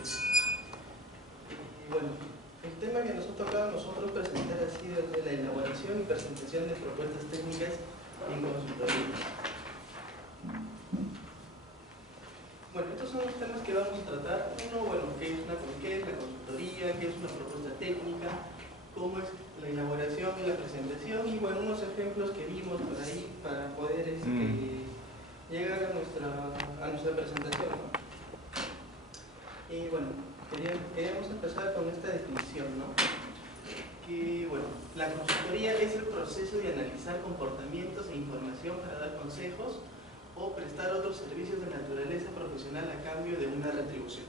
Y bueno, el tema que nos ha tocado a nosotros presentar ha sido el de la elaboración y presentación de propuestas técnicas en consultoría. Bueno, estos son los temas que vamos a tratar. Uno, bueno, ¿qué es la consultoría? ¿Qué es una propuesta técnica? ¿Cómo es la elaboración y la presentación? Y bueno, unos ejemplos que vimos por ahí para poder llegar a nuestra presentación, ¿no? Y bueno, queríamos empezar con esta definición, ¿no? Que, bueno, la consultoría es el proceso de analizar comportamientos e información para dar consejos o prestar otros servicios de naturaleza profesional a cambio de una retribución.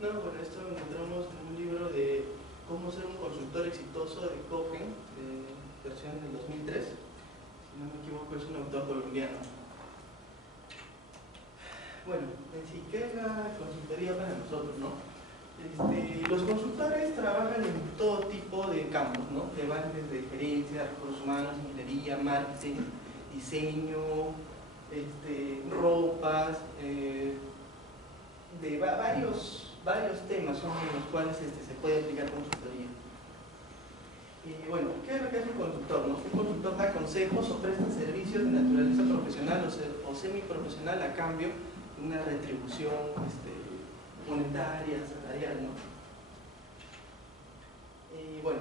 No, bueno, esto lo encontramos en un libro de Cómo ser un consultor exitoso de Cohen, versión del 2003. Si no me equivoco, es un autor colombiano. Bueno, en sí, ¿qué es la consultoría para nosotros, no? Los consultores trabajan en todo tipo de campos, ¿no? Que van desde gerencia, recursos humanos, ingeniería, marketing, diseño, ropas, de varios temas son en los cuales se puede aplicar consultoría. Y bueno, ¿qué es lo que hace un consultor, no? Un consultor da consejos o presta servicios de naturaleza profesional o semiprofesional a cambio de una retribución monetaria, salarial, ¿no? Y bueno,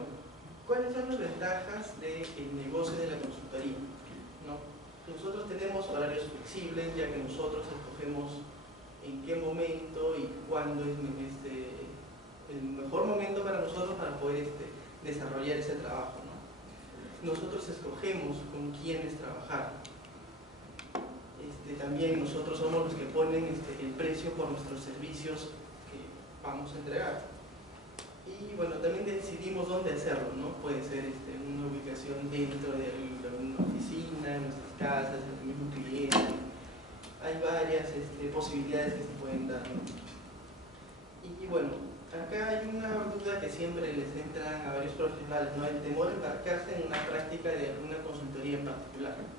¿cuáles son las ventajas del negocio de la consultoría? ¿No? Nosotros tenemos horarios flexibles, ya que nosotros escogemos en qué momento y cuándo es el mejor momento para nosotros para poder desarrollar ese trabajo, ¿no? Nosotros escogemos con quiénes trabajar. También nosotros somos los que ponen el precio por nuestros servicios que vamos a entregar. Y bueno, también decidimos dónde hacerlo, ¿no? Puede ser una ubicación dentro de una oficina, en nuestras casas, en el mismo cliente. Hay varias posibilidades que se pueden dar, ¿no? Y bueno, acá hay una duda que siempre les entra a varios profesionales, ¿no? El temor a embarcarse en una práctica de alguna consultoría en particular, ¿no?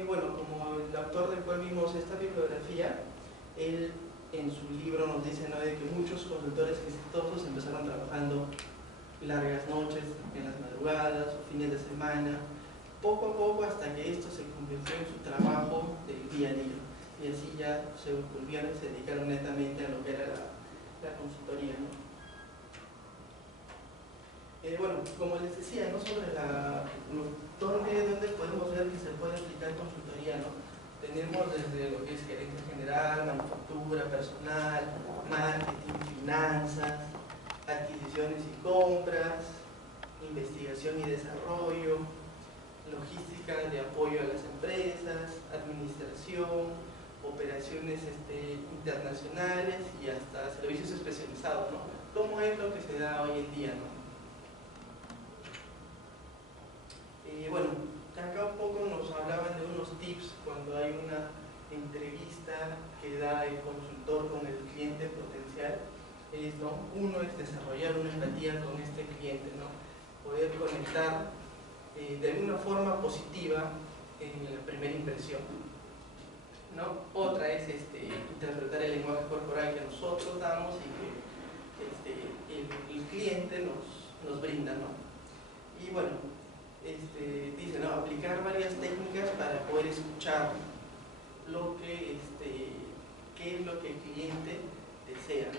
Y bueno, como el autor del cual vimos esta bibliografía, él en su libro nos dice, ¿no?, de que muchos consultores exitosos empezaron trabajando largas noches, en las madrugadas o fines de semana, poco a poco hasta que esto se convirtió en su trabajo del día a día. Y así ya se volvieron y se dedicaron netamente a lo que era la consultoría, ¿no? Bueno, como les decía, ¿no?, sobre ¿dónde podemos ver que se puede aplicar consultoría, ¿no? Tenemos desde lo que es gerencia general, manufactura, personal, marketing, finanzas, adquisiciones y compras, investigación y desarrollo, logística de apoyo a las empresas, administración, operaciones internacionales y hasta servicios especializados, ¿no? ¿Cómo es lo que se da hoy en día, ¿no? Y bueno, acá un poco nos hablaban de unos tips cuando hay una entrevista que da el consultor con el cliente potencial. ¿No? Uno es desarrollar una empatía con este cliente, ¿no? Poder conectar de alguna forma positiva en la primera impresión, ¿no? Otra es interpretar el lenguaje corporal que nosotros damos y que el cliente nos brinda, ¿no? Y bueno, dice, ¿no?, aplicar varias técnicas para poder escuchar qué es lo que el cliente desea.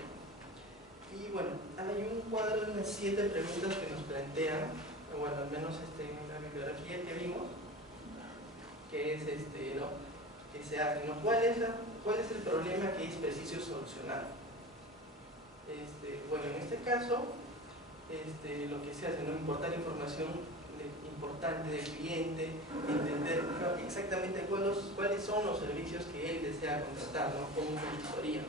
Y bueno, hay un cuadro de unas 7 preguntas que nos plantean, bueno, al menos en la bibliografía que vimos, que es ¿no?, que se hace, ¿no? ¿Cuál es el problema que es preciso solucionar? Bueno, en este caso, lo que se hace, ¿no?, importar información importante del cliente, entender exactamente cuáles son los servicios que él desea contratar, ¿no?, como consultoría.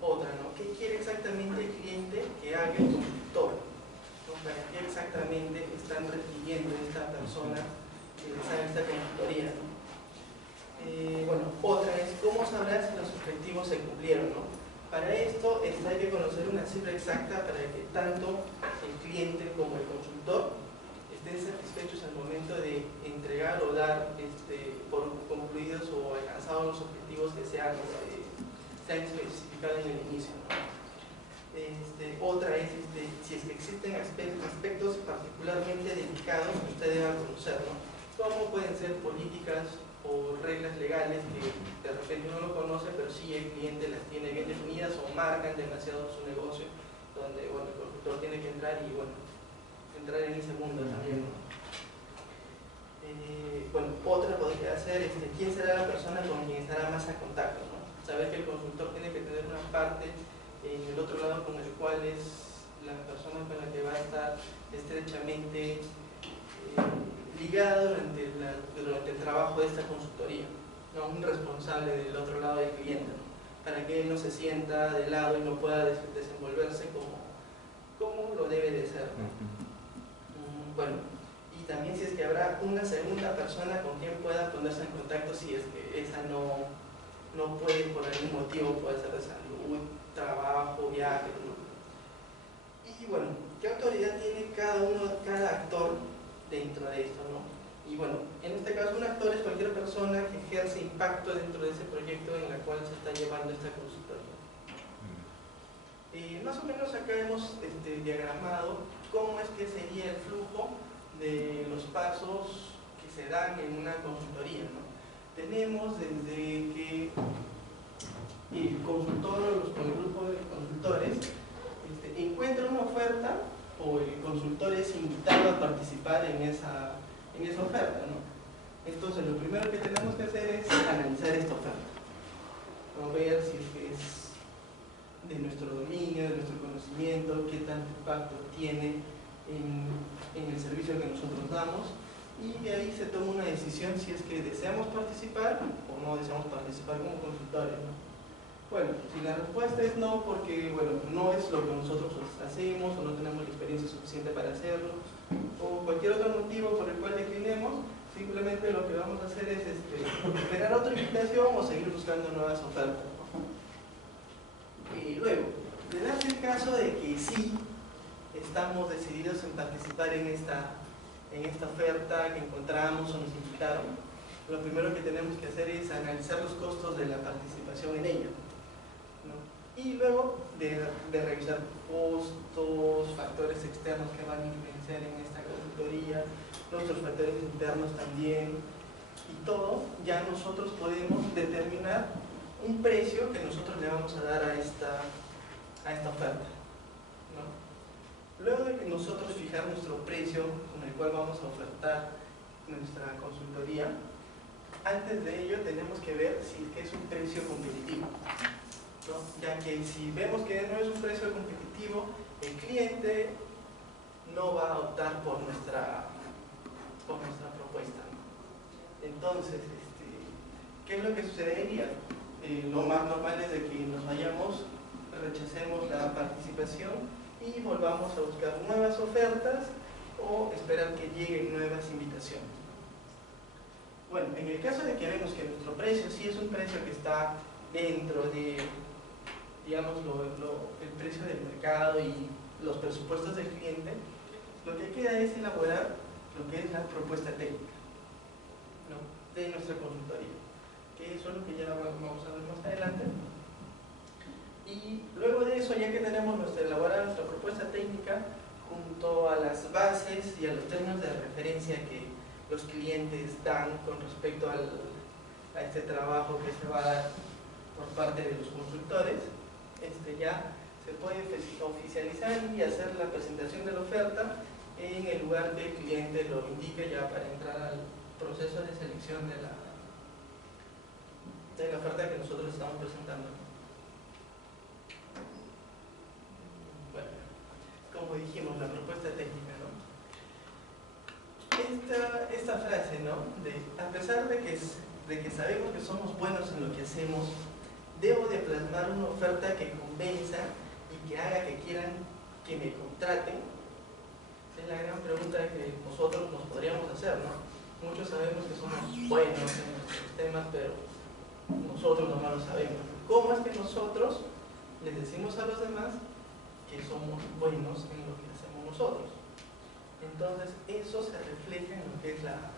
Otra, ¿no?, ¿qué quiere exactamente el cliente que haga el consultor? ¿No? ¿Para qué exactamente están refiriendo esta persona que les haga esta consultoría, ¿no? Bueno, otra es, ¿cómo sabrás si los objetivos se cumplieron, ¿no? Para esto hay que conocer una cifra exacta para que tanto el cliente como el consultor estén satisfechos al momento de entregar o dar por concluidos o alcanzados los objetivos que se han se han especificado en el inicio, ¿no? Otra es si es que existen aspectos particularmente delicados que usted deba conocer, ¿no? Como pueden ser políticas o reglas legales que de repente uno no conoce, pero sí el cliente las tiene bien definidas o marcan demasiado su negocio, donde bueno, el consultor tiene que entrar y bueno, entrar en ese mundo también, ¿no? Bueno, otra podría ser quién será la persona con quien estará más a contacto, ¿no? Saber que el consultor tiene que tener una parte en el otro lado con el cual es la persona con la que va a estar estrechamente ligado durante el trabajo de esta consultoría, ¿no? Un responsable del otro lado del cliente, ¿no? Para que él no se sienta de lado y no pueda desenvolverse como lo debe de ser, ¿no? Bueno, y también si es que habrá una segunda persona con quien pueda ponerse en contacto si es que esa no puede por algún motivo, puede ser de salud, trabajo, viaje, ¿no? Y bueno, ¿qué autoridad tiene cada actor dentro de esto, ¿no? Y bueno, en este caso un actor es cualquier persona que ejerce impacto dentro de ese proyecto en el cual se está llevando esta consultoría. Más o menos acá hemos diagramado cómo es que sería el flujo de los pasos que se dan en una consultoría, ¿no? Tenemos desde que el consultor o el grupo de consultores encuentra una oferta o el consultor es invitado a participar en esa oferta, ¿no? Entonces lo primero que tenemos que hacer es analizar esta oferta, ¿no? Ver si es de nuestro dominio, de nuestro conocimiento, qué tanto impacto tiene en el servicio que nosotros damos, y de ahí se toma una decisión si es que deseamos participar o no deseamos participar como consultores, ¿no? Bueno, si la respuesta es no, porque bueno, no es lo que nosotros hacemos o no tenemos la experiencia suficiente para hacerlo, o cualquier otro motivo por el cual declinemos, simplemente lo que vamos a hacer es esperar otra invitación o seguir buscando nuevas ofertas, ¿no? Y luego, de darse el caso de que sí estamos decididos en participar en esta oferta que encontramos o nos invitaron, lo primero que tenemos que hacer es analizar los costos de la participación en ella, ¿no? Y luego de revisar costos, factores externos que van a influenciar en esta consultoría, nuestros factores internos también, y todo, ya nosotros podemos determinar un precio que nosotros le vamos a dar a esta oferta, ¿no? Luego de que nosotros fijar nuestro precio con el cual vamos a ofertar nuestra consultoría, antes de ello tenemos que ver si es un precio competitivo, ¿no? Ya que si vemos que no es un precio competitivo, el cliente no va a optar por nuestra propuesta, ¿no? Entonces, ¿qué es lo que sucedería? Lo más normal es de que nos vayamos, rechacemos la participación y volvamos a buscar nuevas ofertas o esperar que lleguen nuevas invitaciones. Bueno, en el caso de que vemos que nuestro precio sí es un precio que está dentro de, digamos, el precio del mercado y los presupuestos del cliente, lo que queda es elaborar lo que es la propuesta técnica, ¿no?, de nuestra consultoría, que eso es lo que ya vamos a ver más adelante. Y luego de eso, ya que tenemos elaborada nuestra propuesta técnica junto a las bases y a los términos de referencia que los clientes dan con respecto a este trabajo que se va a dar por parte de los consultores, ya se puede oficializar y hacer la presentación de la oferta en el lugar que el cliente lo indique, ya para entrar al proceso de selección de la oferta que nosotros estamos presentando. Bueno, como dijimos, la propuesta técnica, ¿no? Esta frase, ¿no?, a pesar de que sabemos que somos buenos en lo que hacemos, debo de plasmar una oferta que convenza y que haga que quieran que me contraten. Es la gran pregunta que nosotros nos podríamos hacer, ¿no? Muchos sabemos que somos buenos en nuestros temas, pero nosotros nomás lo sabemos. ¿Cómo es que nosotros les decimos a los demás que somos buenos en lo que hacemos nosotros? Entonces, eso se refleja en lo que es la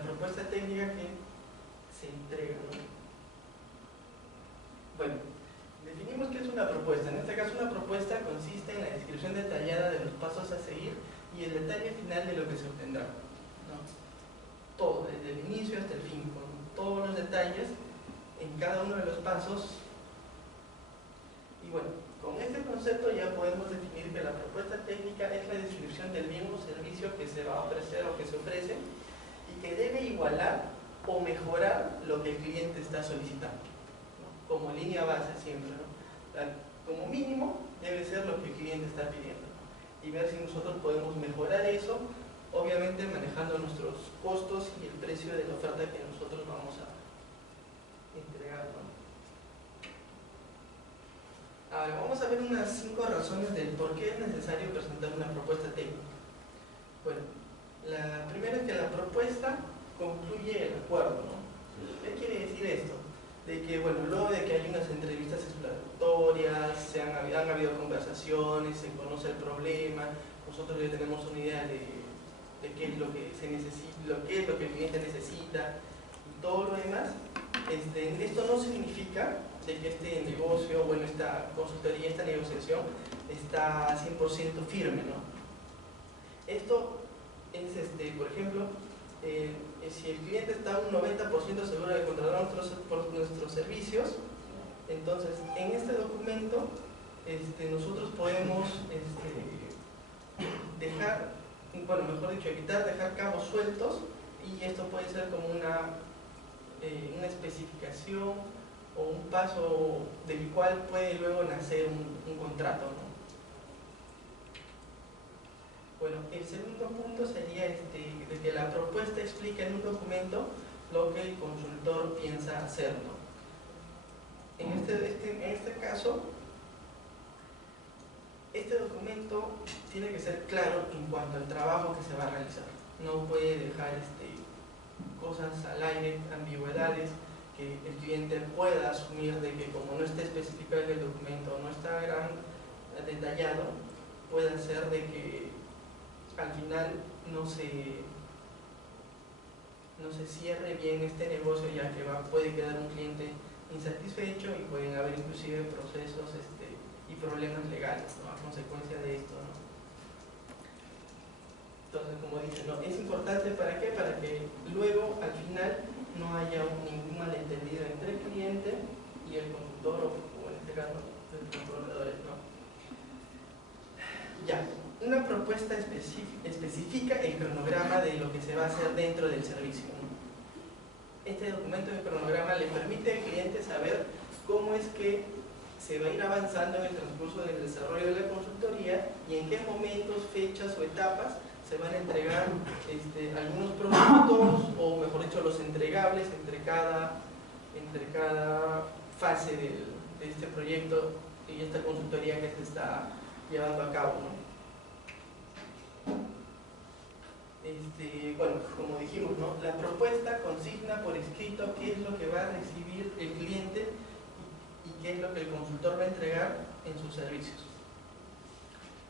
propuesta técnica que se entrega, ¿no? Bueno, detalle final de lo que se obtendrá, ¿no? Todo, desde el inicio hasta el fin, con todos los detalles en cada uno de los pasos. Y bueno, con este concepto ya podemos definir que la propuesta técnica es la descripción del bien o servicio que se va a ofrecer o que se ofrece y que debe igualar o mejorar lo que el cliente está solicitando, ¿no? Como línea base siempre, ¿no? Como mínimo debe ser lo que el cliente está pidiendo, ¿no? Y ver si nosotros podemos mejorar eso, obviamente manejando nuestros costos y el precio de la oferta que nosotros vamos a entregar, ¿no? Ahora, vamos a ver unas 5 razones del por qué es necesario presentar una propuesta técnica. Bueno, la primera es que la propuesta concluye el acuerdo, ¿no? ¿Qué quiere decir esto? De que, bueno, luego de que hay unas entrevistas exploratorias, han habido conversaciones, se conoce el problema, nosotros ya tenemos una idea de qué es lo que se necesita, qué es lo que el cliente necesita y todo lo demás. Esto no significa de que este negocio, bueno, esta consultoría, esta negociación está 100% firme, ¿no? Esto es, por ejemplo, si el cliente está un 90% seguro de contratar nuestros servicios, entonces en este documento nosotros podemos dejar, bueno, mejor dicho, evitar dejar cabos sueltos, y esto puede ser como una especificación o un paso del cual puede luego nacer un contrato, ¿no? Bueno, el segundo punto sería de que la propuesta explica en un documento lo que el consultor piensa hacer, ¿no? En este caso, este documento tiene que ser claro en cuanto al trabajo que se va a realizar. No puede dejar cosas al aire, ambigüedades, que el cliente pueda asumir de que como no está especificado en el documento, no está detallado, puede ser de que al final no se cierre bien este negocio, ya que puede quedar un cliente insatisfecho y pueden haber inclusive procesos y problemas legales, ¿no?, a consecuencia de esto, ¿no? Entonces, como dije, ¿no?, es importante ¿para qué? Para que luego al final no haya ningún malentendido entre el cliente y el consultor, o en este caso los proveedores, ¿no? Ya, una propuesta especifica el cronograma de lo que se va a hacer dentro del servicio, ¿no? Este documento de cronograma le permite al cliente saber cómo es que se va a ir avanzando en el transcurso del desarrollo de la consultoría y en qué momentos, fechas o etapas se van a entregar algunos productos, o mejor dicho, los entregables entre cada fase de este proyecto y esta consultoría que se está llevando a cabo, ¿no? Bueno, como dijimos, ¿no?, la propuesta consigna por escrito qué es lo que va a recibir el cliente y qué es lo que el consultor va a entregar en sus servicios.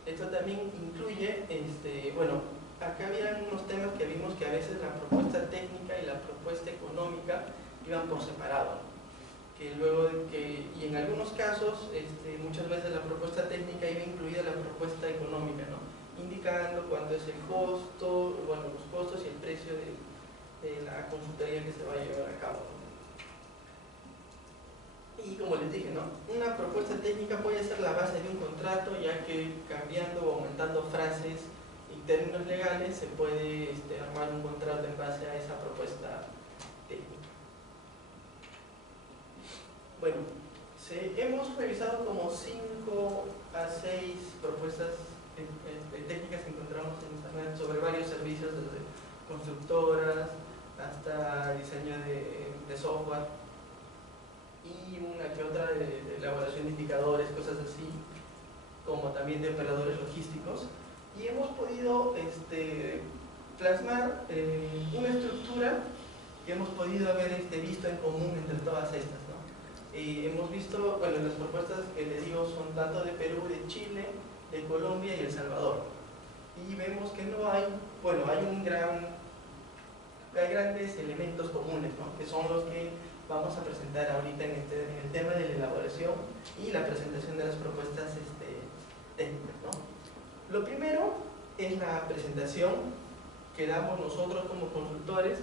Esto también incluye, bueno, acá habían unos temas que vimos que a veces la propuesta técnica y la propuesta económica iban por separado, ¿no? Que luego y en algunos casos, muchas veces la propuesta técnica iba incluida la propuesta económica, ¿no?, indicando cuánto es el costo, bueno, los costos y el precio de la consultoría que se va a llevar a cabo, ¿no? Y como les dije, ¿no?, una propuesta técnica puede ser la base de un contrato, ya que cambiando o aumentando frases y términos legales se puede armar un contrato en base a esa propuesta técnica. Bueno, hemos revisado como 5 a 6 propuestas técnicas que encontramos en internet sobre varios servicios, desde constructoras hasta diseño de software y una que otra de elaboración de indicadores, cosas así, como también de operadores logísticos, y hemos podido plasmar una estructura que hemos podido haber visto en común entre todas estas, ¿no? Hemos visto, bueno, las propuestas que les digo son tanto de Perú, de Chile, de Colombia y El Salvador, y vemos que no hay, bueno, hay grandes elementos comunes, ¿no?, que son los que vamos a presentar ahorita en el tema de la elaboración y la presentación de las propuestas técnicas, ¿no? Lo primero es la presentación que damos nosotros como consultores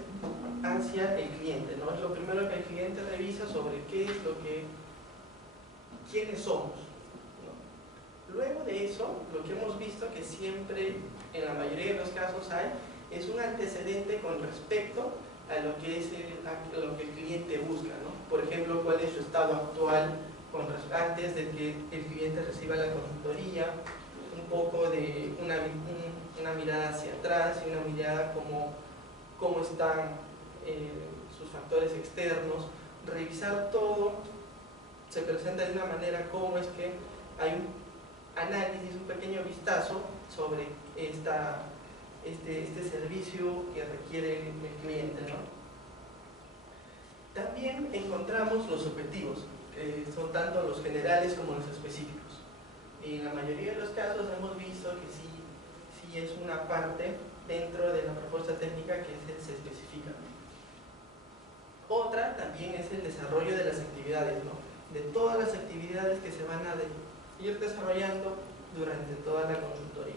hacia el cliente, ¿no? Es lo primero que el cliente revisa sobre quiénes somos, ¿no? Luego de eso, lo que hemos visto que siempre, en la mayoría de los casos es un antecedente con respecto a lo que el cliente busca, ¿no? Por ejemplo, cuál es su estado actual antes de que el cliente reciba la consultoría, un poco de una mirada hacia atrás y una mirada cómo están sus factores externos, revisar todo, se presenta de una manera como es que hay un análisis, un pequeño vistazo sobre este servicio que requiere el cliente, ¿no? También encontramos los objetivos, que son tanto los generales como los específicos. Y en la mayoría de los casos hemos visto que sí es una parte dentro de la propuesta técnica que se especifica. Otra también es el desarrollo de las actividades, ¿no? De todas las actividades que se van a ir desarrollando durante toda la consultoría.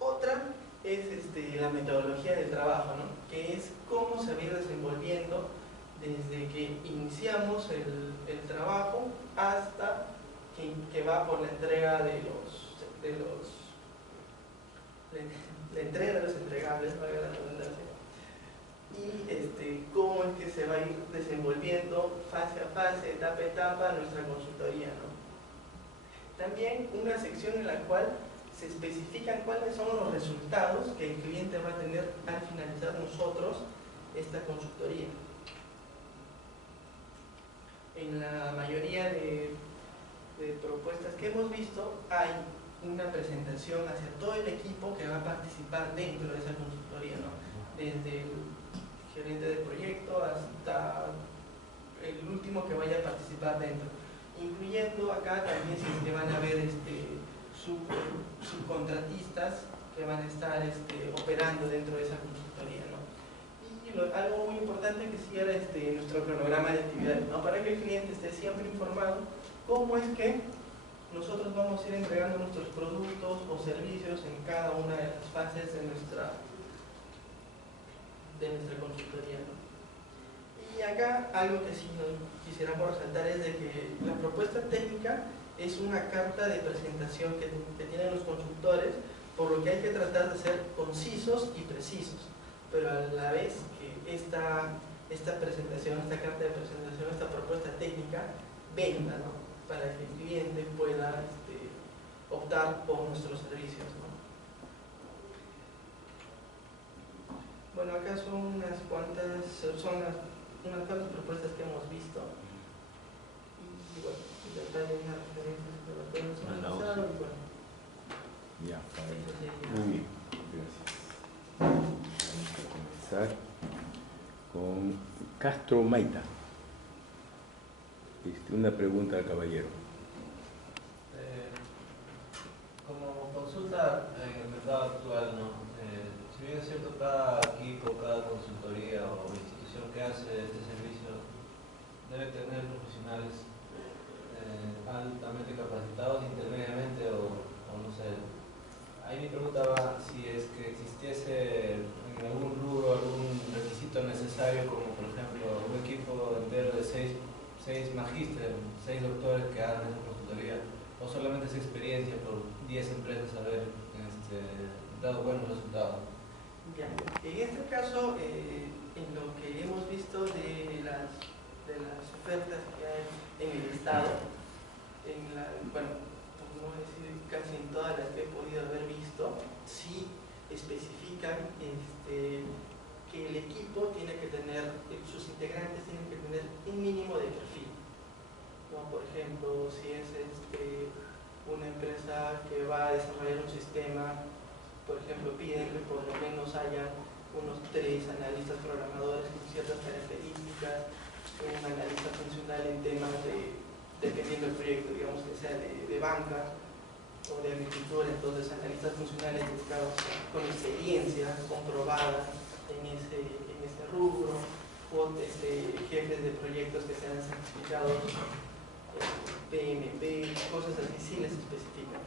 Otra es la metodología del trabajo, ¿no? Que es cómo se va a ir desenvolviendo desde que iniciamos el trabajo hasta que va por la entrega la entrega de los entregables, valga la redundancia, y cómo es que se va a ir desenvolviendo fase a fase, etapa a etapa nuestra consultoría, ¿no? También una sección en la cual se especifican cuáles son los resultados que el cliente va a tener al finalizar nosotros esta consultoría. En la mayoría de propuestas que hemos visto hay una presentación hacia todo el equipo que va a participar dentro de esa consultoría, ¿no? Desde el gerente de proyecto hasta el último que vaya a participar dentro, incluyendo acá también si es que van a haber subcontratistas que van a estar operando dentro de esa consultoría, ¿no? Y algo muy importante que sí era nuestro cronograma de actividades, ¿no? Para que el cliente esté siempre informado cómo es que nosotros vamos a ir entregando nuestros productos o servicios en cada una de las fases de nuestra consultoría, ¿no? Y acá algo que sí quisiéramos resaltar es de que la propuesta técnica es una carta de presentación que tienen los consultores, por lo que hay que tratar de ser concisos y precisos, pero a la vez que esta presentación, esta carta de presentación, esta propuesta técnica venda, ¿no? Para que el cliente pueda optar por nuestros servicios, ¿no? Bueno, acá son unas cuantas propuestas que hemos visto y bueno, detalle unas referencias que lo podemos analizar y bueno. Ya, muy bien, gracias. Vamos a comenzar con Castro Maita. Una pregunta al caballero. Como consulta en el mercado actual, ¿no? Si bien es cierto, cada equipo, cada consultoría o institución que hace este servicio debe tener profesionales altamente capacitados, intermediamente o no sé. Ahí mi pregunta va si es que existiese en algún rubro algún requisito necesario, como por ejemplo un equipo entero de 6 magísteres, 6 doctores que hagan esa consultoría, o solamente esa experiencia por 10 empresas haber dado buenos resultados. Ya. En este caso, en lo que hemos visto de las ofertas que hay en el Estado, bueno, por no decir casi en todas las que he podido haber visto, sí especifican que el equipo tiene que tener, sus integrantes tienen que tener un mínimo de perfil, ¿no? Por ejemplo, si es una empresa que va a desarrollar un sistema, por ejemplo, piden que por lo menos haya unos 3 analistas programadores con ciertas características, un analista funcional en temas dependiendo del proyecto, digamos que sea de banca o de agricultura, entonces analistas funcionales dedicados con experiencia comprobada en ese rubro, o jefes de proyectos que sean certificados PMP, cosas así sí les especifican.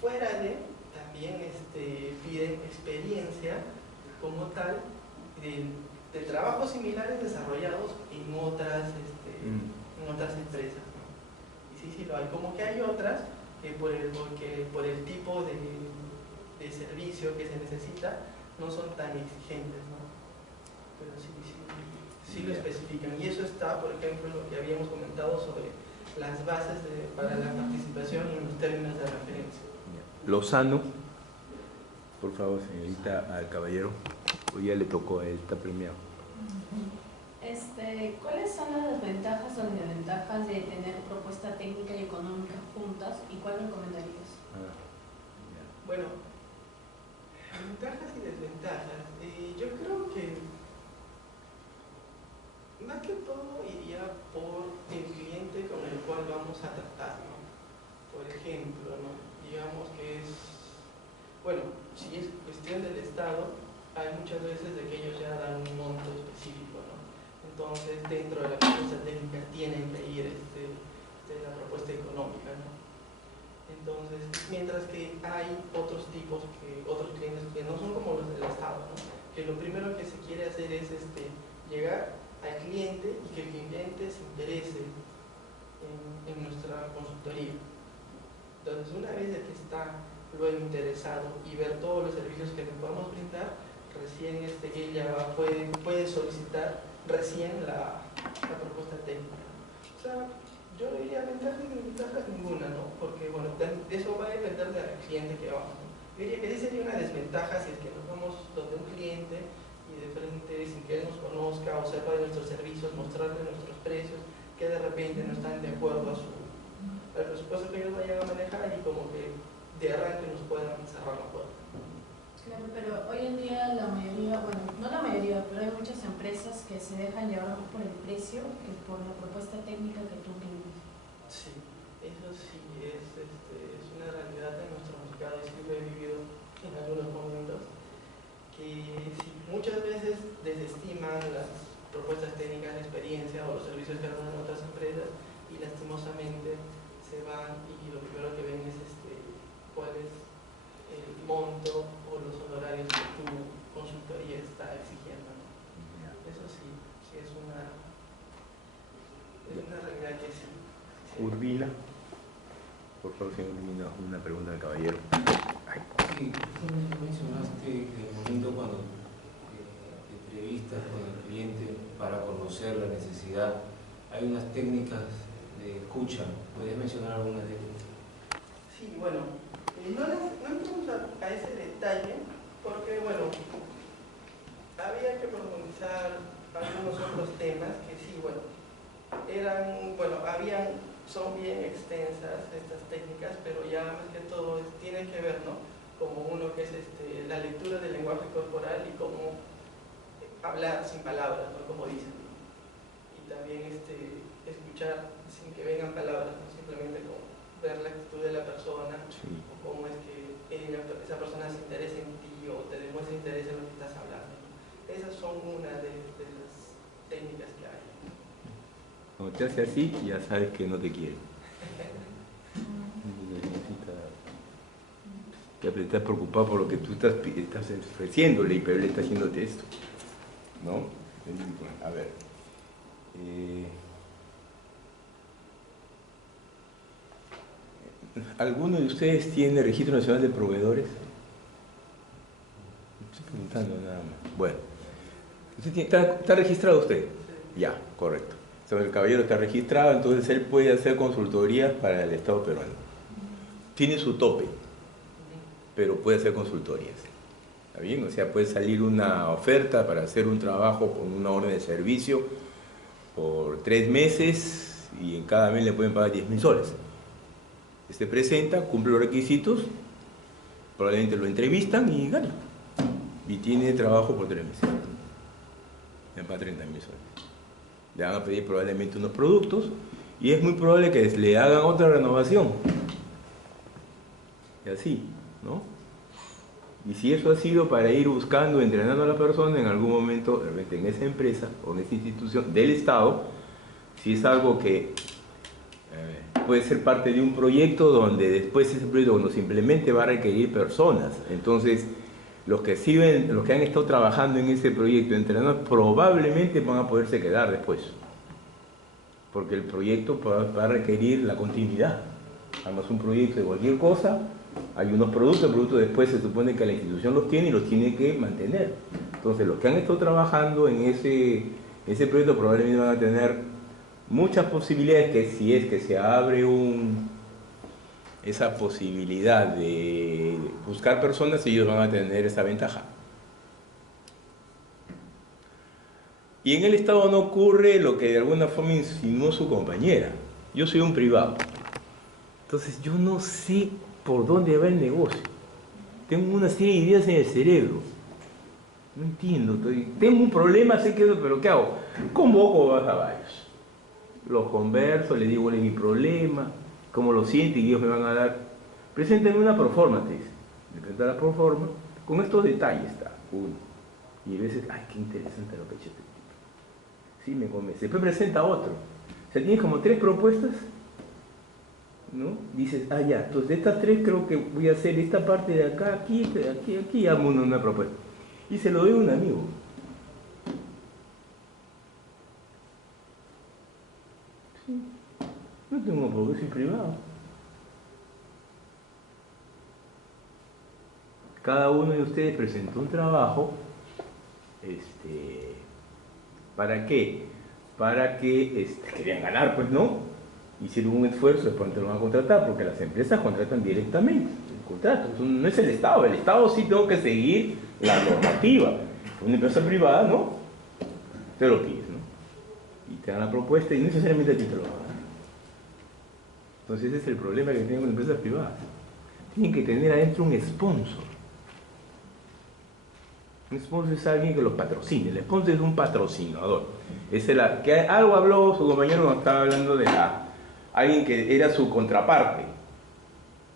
Fuera de también piden experiencia como tal de trabajos similares desarrollados en otras empresas, ¿no? Y sí lo hay, como que hay otras que por el tipo de servicio que se necesita no son tan exigentes, ¿no? Pero sí lo especifican, y eso está, por ejemplo, en lo que habíamos comentado sobre las bases para la participación en los términos de referencia. Lozano, por favor, señorita, al caballero. Hoy ya le tocó a él, está premiado. ¿Cuáles son las desventajas o desventajas de tener propuesta técnica y económica juntas y cuál recomendarías? Bueno, ventajas y desventajas. Yo creo que más que todo iría por el cliente con el cual vamos a tratar, ¿no? Por ejemplo, ¿no? Digamos que si es cuestión del Estado, hay muchas veces de que ellos ya dan un monto específico, ¿no? Entonces, dentro de la propuesta técnica tienen que ir la propuesta económica, ¿no? Entonces, mientras que hay otros clientes que no son como los del Estado, ¿no? Que lo primero que se quiere hacer es llegar al cliente y que el cliente se interese en nuestra consultoría. Entonces, una vez de que está luego interesado y ver todos los servicios que le podemos brindar, recién ella puede solicitar recién la propuesta técnica. O sea, yo diría ventajas y desventajas ninguna, ¿no? Porque bueno, eso va a depender del cliente que vamos, ¿no? Yo diría que sí sería una desventaja si es que nos vamos donde un cliente y de frente, sin que él nos conozca o sepa de nuestros servicios, mostrarle nuestros precios, que de repente no están de acuerdo al presupuesto que ellos vayan a manejar y como que de arranque nos puedan cerrar la puerta. Claro, pero hoy en día la mayoría, bueno, no la mayoría, pero hay muchas empresas que se dejan llevar más por el precio que por la propuesta técnica que tú brindas. Sí, eso sí es una realidad en nuestro mercado y sí lo he vivido en algunos momentos, que sí, muchas veces desestiman las propuestas técnicas de experiencia o los servicios que dan otras empresas y lastimosamente se van y lo primero que ven es cuál es el monto o los honorarios que tu consultoría está exigiendo, ¿no? Eso sí es una realidad que sí. Urbina, por favor, señor Urbina, una pregunta del caballero. Sí, tú mencionaste que en el momento cuando te entrevistas con el cliente para conocer la necesidad, hay unas técnicas de escucha. ¿Podrías mencionar algunas de ellas? Sí, bueno, no entramos a ese detalle porque, bueno, había que profundizar algunos otros temas que sí, bueno, son bien extensas estas técnicas, pero ya más que todo tiene que ver, ¿no? Como uno que es la lectura del lenguaje corporal y cómo hablar sin palabras, ¿no? Como dicen, ¿no? Y también escuchar sin que vengan palabras, ¿no? Simplemente como ver la actitud de la persona, Sí. o cómo es que esa persona se interesa en ti o te demuestra interés en lo que estás hablando, ¿no? Esas son una de las técnicas que hay. Cuando te hace así, ya sabes que no te quiere. Ya estás preocupado por lo que tú estás ofreciéndole, pero él está haciéndote esto, ¿no? A ver. ¿Alguno de ustedes tiene Registro Nacional de Proveedores? Estoy preguntando nada más. Bueno, ¿está registrado usted? Ya, correcto. Entonces, el caballero está registrado, entonces él puede hacer consultorías para el Estado peruano. Tiene su tope, pero puede hacer consultorías. ¿Está bien? O sea, puede salir una oferta para hacer un trabajo con una orden de servicio por 3 meses y en cada mes le pueden pagar 10.000 soles. Se presenta, cumple los requisitos, probablemente lo entrevistan y gana. Y tiene trabajo por 3 meses. Le paga 30.000 soles. Le van a pedir probablemente unos productos y es muy probable que le hagan otra renovación. Y así, ¿no? Y si eso ha sido para ir buscando, entrenando a la persona, en algún momento, de repente en esa empresa o en esa institución del Estado, si es algo que puede ser parte de un proyecto donde después ese proyecto cuando se implemente va a requerir personas. Entonces, los que han estado trabajando en ese proyecto, entrenadores, probablemente van a poderse quedar después. Porque el proyecto va a requerir la continuidad. Además, un proyecto de cualquier cosa, hay unos productos, el producto después se supone que la institución los tiene y los tiene que mantener. Entonces, los que han estado trabajando en ese proyecto probablemente van a tener muchas posibilidades, que si es que se abre esa posibilidad de buscar personas, ellos van a tener esa ventaja. Y en el Estado no ocurre lo que de alguna forma insinuó su compañera. Yo soy un privado. Entonces yo no sé por dónde va el negocio. Tengo una serie de ideas en el cerebro. No entiendo. Tengo un problema, sé que, pero ¿qué hago? Convoco a varios. Los converso, les digo cuál es mi problema, cómo lo siento y ellos me van a dar. Preséntenme una proforma, te dicen. Me presentan la proforma, con estos detalles está. Uno. Y a veces, ay, qué interesante lo que ha hecho este tipo. Sí, me convence. Después presenta otro. O sea, tienes como 3 propuestas, ¿no? Dices, ah, ya, entonces de estas 3 creo que voy a hacer esta parte de acá, aquí, y hago una propuesta. Y se lo doy a un amigo. Sí. No tengo por qué, soy privado. Cada uno de ustedes presentó un trabajo, ¿para qué? Para que querían ganar, pues no. Hicieron un esfuerzo, después te lo van a contratar, porque las empresas contratan directamente. El contrato no es el Estado sí tengo que seguir la normativa. Una empresa privada, ¿no? Te lo pides, ¿no? Y te dan la propuesta y no necesariamente a ti te lo van a dar. Entonces ese es el problema que tienen con empresas privadas. Tienen que tener adentro un sponsor. Un sponsor es alguien que los patrocine. El sponsor es un patrocinador. Que algo habló su compañero cuando estaba hablando de alguien que era su contraparte.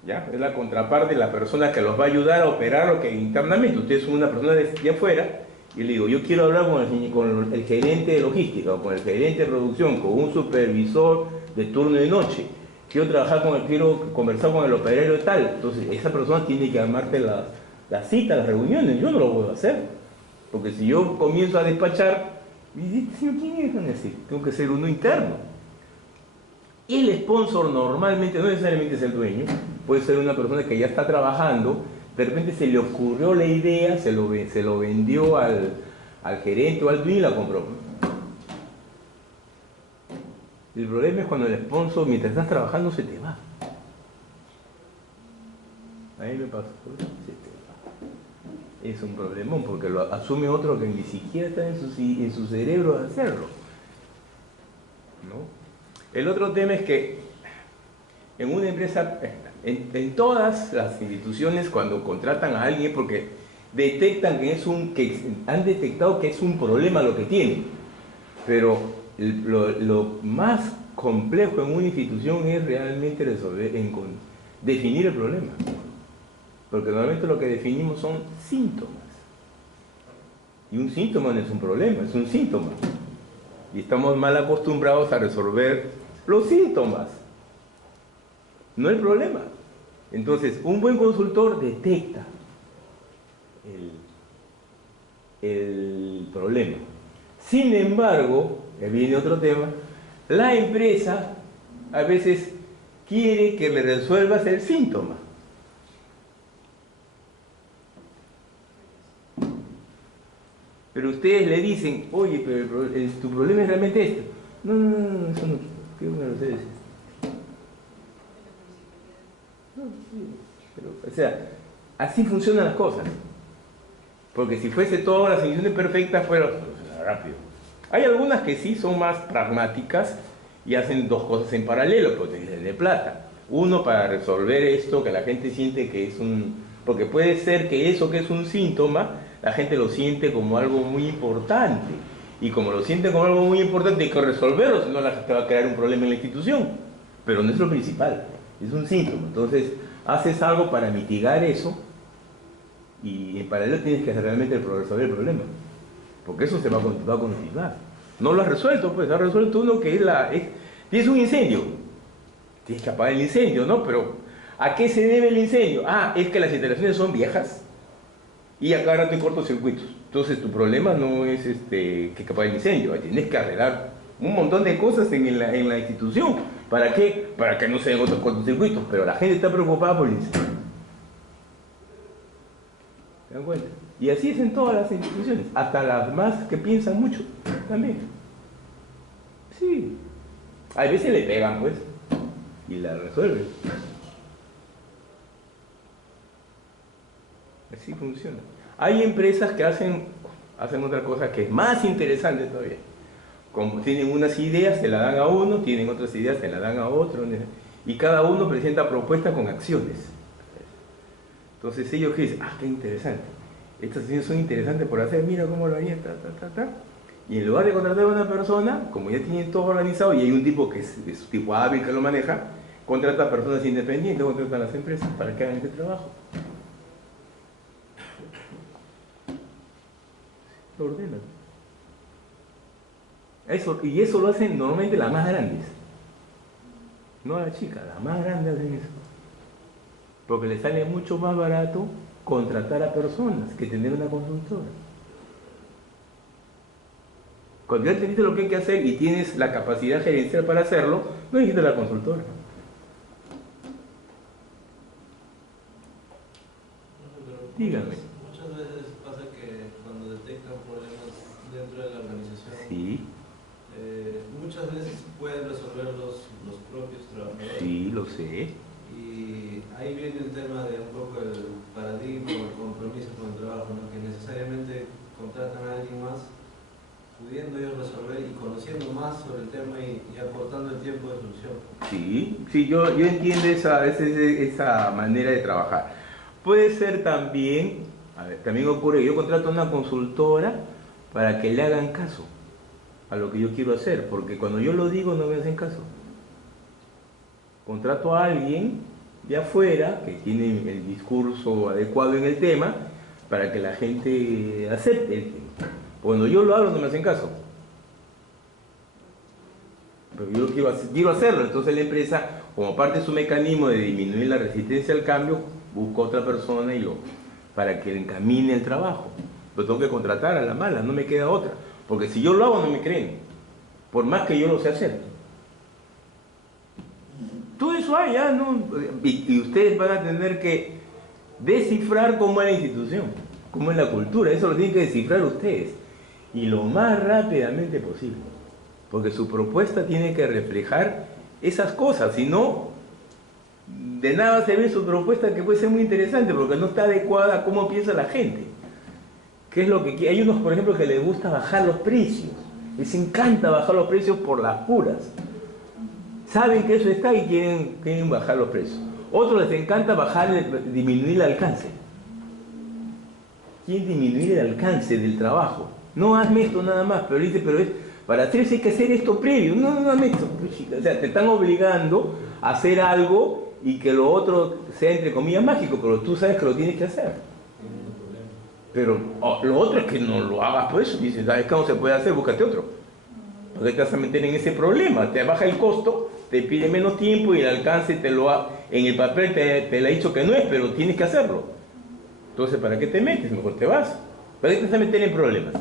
¿Ya? Es la contraparte de la persona que los va a ayudar a operar lo que internamente. Ustedes son una persona de afuera y le digo, yo quiero hablar con el gerente de logística o con el gerente de producción, con un supervisor de turno de noche. Quiero conversar con el operario de tal. Entonces esa persona tiene que armarte las citas, las reuniones. Yo no lo puedo hacer. Porque si yo comienzo a despachar, ¿quién es? Tengo que ser uno interno. Y el sponsor normalmente, no necesariamente es el dueño, puede ser una persona que ya está trabajando, de repente se le ocurrió la idea, se lo vendió al gerente o al dueño y la compró. El problema es cuando el sponsor, mientras estás trabajando, se te va. A mí me pasó, se te va. Es un problemón, porque lo asume otro que ni siquiera está en su cerebro de hacerlo, ¿no? El otro tema es que en una empresa, en todas las instituciones, cuando contratan a alguien, porque detectan que han detectado que es un problema lo que tienen, pero lo más complejo en una institución es realmente definir el problema, porque normalmente lo que definimos son síntomas, y un síntoma no es un problema, es un síntoma, y estamos mal acostumbrados a resolver los síntomas, no el problema. Entonces, un buen consultor detecta el problema. Sin embargo, viene otro tema, la empresa a veces quiere que le resuelvas el síntoma. Pero ustedes le dicen, oye, pero tu problema es realmente esto. No, eso no. ¿Qué uno de ustedes? No, sí, pero, o sea, así funcionan las cosas. Porque si fuese todas las instituciones perfectas, fuera rápido. Hay algunas que sí son más pragmáticas y hacen 2 cosas en paralelo, pues de plata. Uno, para resolver esto que la gente siente que es porque puede ser que eso que es un síntoma, la gente lo siente como algo muy importante. Y como lo siente como algo muy importante, hay que resolverlo, si no la gente va a crear un problema en la institución. Pero no es lo principal, es un síntoma. Entonces, haces algo para mitigar eso y en paralelo tienes que hacer realmente resolver el problema. Porque eso se va a continuar. No lo has resuelto, pues has resuelto uno que tienes un incendio. tienes que apagar el incendio, ¿no? Pero, ¿a qué se debe el incendio? Ah, es que las instalaciones son viejas y a cada rato hay cortocircuitos. Entonces tu problema no es que apague el incendio, tienes que arreglar un montón de cosas en la institución. ¿Para qué? Para que no se den otros cortocircuitos, pero la gente está preocupada por el incendio. ¿Se dan cuenta? Y así es en todas las instituciones, hasta las más que piensan mucho, también. Sí. A veces le pegan, pues, y la resuelven. Así funciona. Hay empresas que hacen otra cosa que es más interesante todavía. Como tienen unas ideas, se la dan a uno, tienen otras ideas, se la dan a otro, y cada uno presenta propuestas con acciones. Entonces ellos dicen, ah, qué interesante. Estas acciones son interesantes por hacer, mira cómo lo haría, Y en lugar de contratar a una persona, como ya tienen todo organizado y hay un tipo que es tipo hábil que lo maneja, contrata a personas independientes, contrata a las empresas para que hagan este trabajo. Lo ordenan. Y eso lo hacen normalmente las más grandes. No las chicas, las más grandes hacen eso. Porque les sale mucho más barato contratar a personas que tener una consultora. Cuando ya entendiste lo que hay que hacer y tienes la capacidad gerencial para hacerlo, no necesitas la consultora. Dígame. Muchas veces pasa que cuando detectan problemas dentro de la organización, Sí. Muchas veces pueden resolverlos los propios trabajadores. Sí, lo sé. Y ahí viene el tema de un poco el paradigma o el compromiso con el trabajo, ¿no? Que necesariamente contratan a alguien más, pudiendo ellos resolver y conociendo más sobre el tema y acortando el tiempo de solución. Sí, yo entiendo esa manera de trabajar. Puede ser también, también ocurre que yo contrato a una consultora para que le hagan caso a lo que yo quiero hacer, porque cuando yo lo digo no me hacen caso. Contrato a alguien de afuera que tiene el discurso adecuado en el tema para que la gente acepte el tema. Cuando yo lo hablo no me hacen caso. Pero yo quiero hacerlo, entonces la empresa, como parte de su mecanismo de disminuir la resistencia al cambio, busca a otra persona para que le encamine el trabajo. Lo tengo que contratar a la mala, no me queda otra. Porque si yo lo hago no me creen, por más que yo lo sé hacer. Todo eso hay, ya, ¿no? Y ustedes van a tener que descifrar cómo es la institución, cómo es la cultura. Eso lo tienen que descifrar ustedes. Y lo más rápidamente posible. Porque su propuesta tiene que reflejar esas cosas. Si no, de nada se ve su propuesta, que puede ser muy interesante, porque no está adecuada a cómo piensa la gente. ¿Qué es lo que quiere? Hay unos, por ejemplo, que les gusta bajar los precios. Les encanta bajar los precios por las puras. Saben que eso está y quieren bajar los precios. Otros les encanta disminuir el alcance. Quieren disminuir el alcance del trabajo. No hazme esto nada más, pero dice, para hacer eso hay que hacer esto previo. No, hazme esto. O sea, te están obligando a hacer algo y que lo otro sea entre comillas mágico, pero tú sabes que lo tienes que hacer. Pero lo otro es que no lo hagas por eso. Dices, ¿sabes que no se puede hacer? Búscate otro. Porque te vas a meter en ese problema. Te baja el costo, te pide menos tiempo y el alcance en el papel te le ha dicho que no es, pero tienes que hacerlo. Entonces, ¿para qué te metes? Mejor te vas. ¿Para qué te vas a meter en problemas?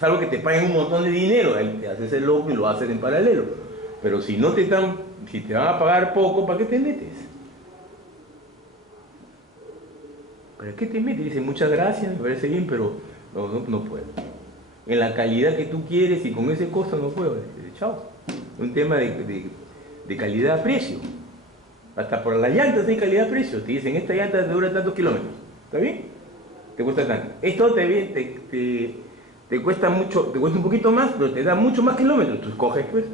Salvo que te paguen un montón de dinero, ahí te haces el loco y lo haces en paralelo. Pero si te van a pagar poco, ¿para qué te metes? ¿Para qué te metes? Dicen, muchas gracias, me parece bien, pero no puedo. En la calidad que tú quieres y con ese costo no puedo. Chao. Un tema de calidad-precio. Hasta por las llantas hay calidad-precio. Te dicen, esta llanta te dura tantos kilómetros. ¿Está bien? Te cuesta tanto. Esto te cuesta mucho, te cuesta un poquito más, pero te da mucho más kilómetros. Tú escoges, pues.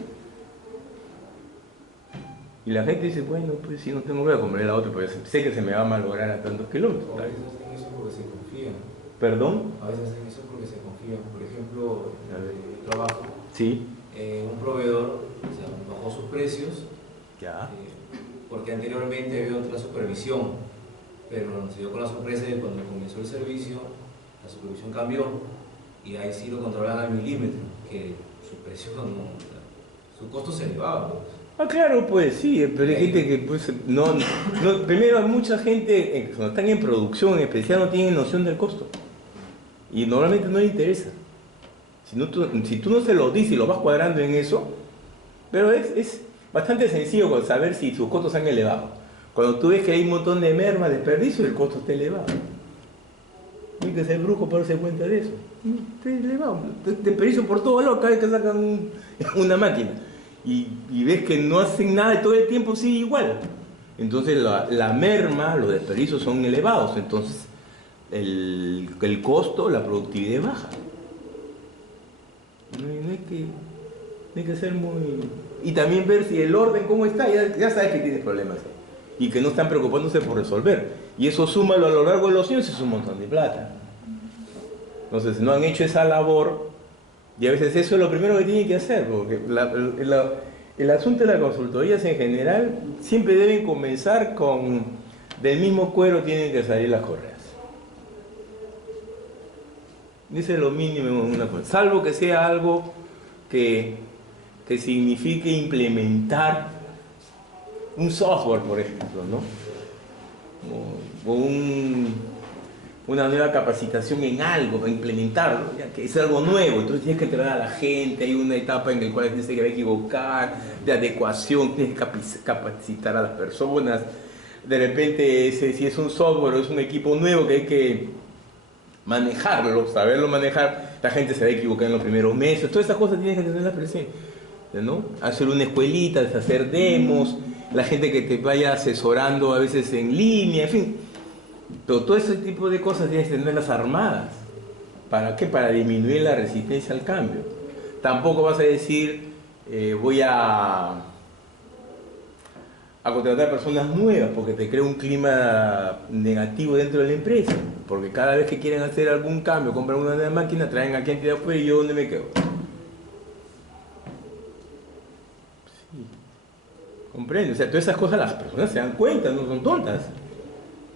Y la gente dice, bueno, pues si no tengo que comprar la otra, porque sé que se me va a malograr a tantos kilómetros. A veces hacen eso porque se confían. ¿Perdón? A veces hacen eso porque se confían. Por ejemplo, en el trabajo, Sí. un proveedor bajó sus precios Ya. porque anteriormente había otra supervisión, pero se dio con la sorpresa de que cuando comenzó el servicio, la supervisión cambió y ahí sí lo controlaban al milímetro, que su precio, su costo se elevaba. Ah, claro, pues sí, pero hay gente que pues, primero hay mucha gente, cuando están en producción en especial, no tienen noción del costo. Y normalmente no le interesa. Si tú no se lo dices y lo vas cuadrando en eso, pero es bastante sencillo saber si sus costos han elevado. Cuando tú ves que hay un montón de merma, desperdicio, el costo está elevado. No hay que ser brujo para darse cuenta de eso. Está elevado. Desperdicio por todo lado cada vez que sacan una máquina. Y ves que no hacen nada y todo el tiempo sigue igual. Entonces la merma, los desperdicios son elevados. Entonces el costo, la productividad baja. No hay que ser muy... Y también ver si el orden cómo está, ya sabes que tienes problemas. Y que no están preocupándose por resolver. Y eso súmalo a lo largo de los años, es un montón de plata. Entonces no han hecho esa labor. Y a veces eso es lo primero que tienen que hacer, porque el asunto de las consultorías en general siempre deben comenzar con del mismo cuero tienen que salir las correas. Dice lo mínimo en una cosa, salvo que sea algo que signifique implementar un software, por ejemplo, ¿no? O una nueva capacitación en algo, implementarlo, ya que es algo nuevo, entonces tienes que traer a la gente, hay una etapa en la cual tienes que va a equivocar, de adecuación, tienes que capacitar a las personas, de repente si es un software o es un equipo nuevo que hay que manejarlo, saberlo manejar, la gente se va a equivocar en los primeros meses, todas esas cosas tienes que tenerlas presentes, ¿no? Hacer una escuelita, hacer demos, la gente que te vaya asesorando a veces en línea, en fin. Pero todo ese tipo de cosas tienes que tenerlas armadas. ¿Para qué? Para disminuir la resistencia al cambio. Tampoco vas a decir, voy a contratar personas nuevas porque te crea un clima negativo dentro de la empresa. Porque cada vez que quieren hacer algún cambio, compran una nueva máquina, traen a gente de afuera y yo ¿dónde me quedo? Sí. Comprende. O sea, todas esas cosas las personas se dan cuenta, no son tontas.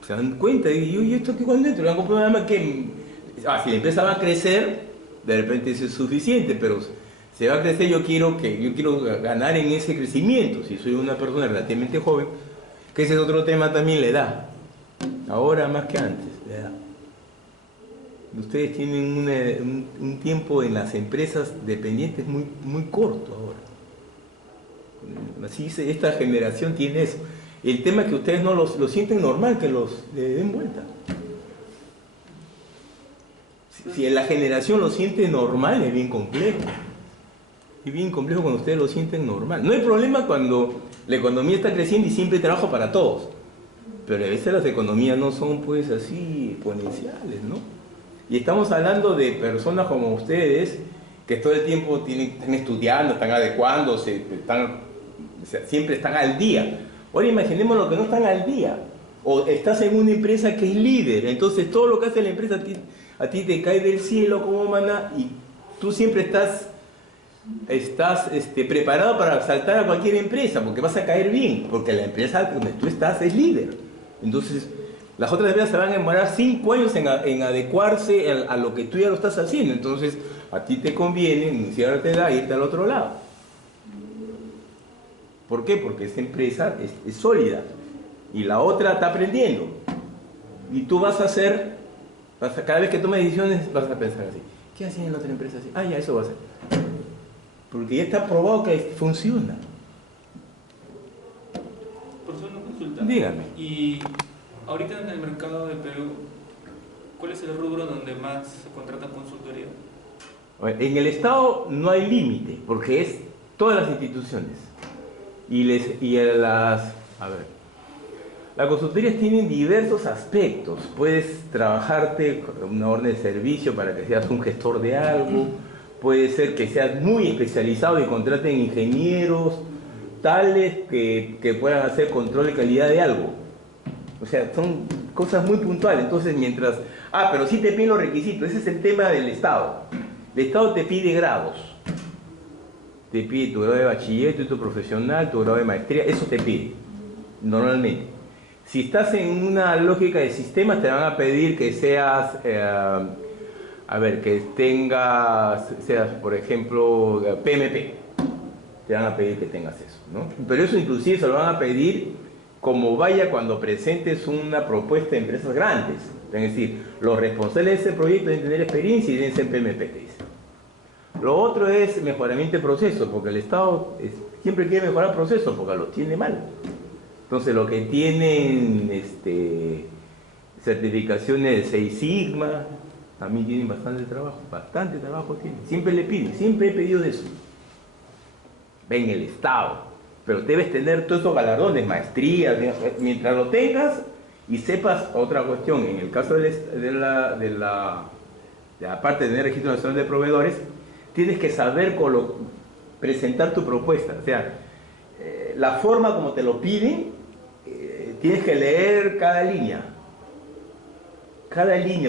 Se dan cuenta y yo esto aquí cuando entro, han comprado nada más que si la empresa va a crecer, de repente eso es suficiente, pero si va a crecer yo quiero ganar en ese crecimiento. Si soy una persona relativamente joven, que ese es otro tema también, la edad. Ahora más que antes, la edad. Ustedes tienen un tiempo en las empresas dependientes muy, muy corto ahora. Así esta generación tiene eso. El tema es que ustedes no lo sienten normal, que le den vuelta. Si la generación lo siente normal, es bien complejo. Es bien complejo cuando ustedes lo sienten normal. No hay problema cuando la economía está creciendo y siempre hay trabajo para todos. Pero a veces las economías no son pues así exponenciales, ¿no? Y estamos hablando de personas como ustedes, que todo el tiempo están estudiando, están adecuándose, siempre están al día. Ahora imaginemos lo que no están al día. O estás en una empresa que es líder, entonces todo lo que hace la empresa a ti te cae del cielo como maná y tú siempre estás preparado para saltar a cualquier empresa porque vas a caer bien, porque la empresa donde tú estás es líder. Entonces las otras empresas se van a demorar 5 años en adecuarse a lo que tú ya lo estás haciendo. Entonces a ti te conviene en cierta edad irte al otro lado. ¿Por qué? Porque esa empresa es sólida y la otra está aprendiendo. Y tú cada vez que tomes decisiones vas a pensar así. ¿Qué hacen en la otra empresa así? Ah, ya, eso va a ser. Porque ya está probado que funciona. Profesor, una consulta. Dígame. Y ahorita en el mercado de Perú, ¿cuál es el rubro donde más se contrata consultoría? En el Estado no hay límite, porque es todas las instituciones. Las consultorías tienen diversos aspectos. Puedes trabajarte con una orden de servicio para que seas un gestor de algo. Puede ser que seas muy especializado y contraten ingenieros tales que puedan hacer control de calidad de algo. O sea, son cosas muy puntuales. Entonces, pero sí te piden los requisitos. Ese es el tema del Estado. El Estado te pide grados. Te pide tu grado de bachillerato, tu profesional, tu grado de maestría, eso te pide, normalmente. Si estás en una lógica de sistemas, te van a pedir que seas, seas, por ejemplo, PMP. te van a pedir que tengas eso, ¿no? Pero eso inclusive se lo van a pedir como vaya cuando presentes una propuesta de empresas grandes. Es decir, los responsables de ese proyecto deben tener experiencia y deben ser PMP, te dice. Lo otro es mejoramiento de procesos, porque el Estado siempre quiere mejorar procesos porque los tiene mal. Entonces, lo que tienen certificaciones de 6 Sigma, también tienen bastante trabajo tienen. Siempre le piden, siempre he pedido de eso. En el Estado. Pero debes tener todos esos galardones, maestrías, mientras lo tengas y sepas otra cuestión. En el caso de la parte de tener registro nacional de proveedores, tienes que saber presentar tu propuesta. O sea, la forma como te lo piden, tienes que leer cada línea,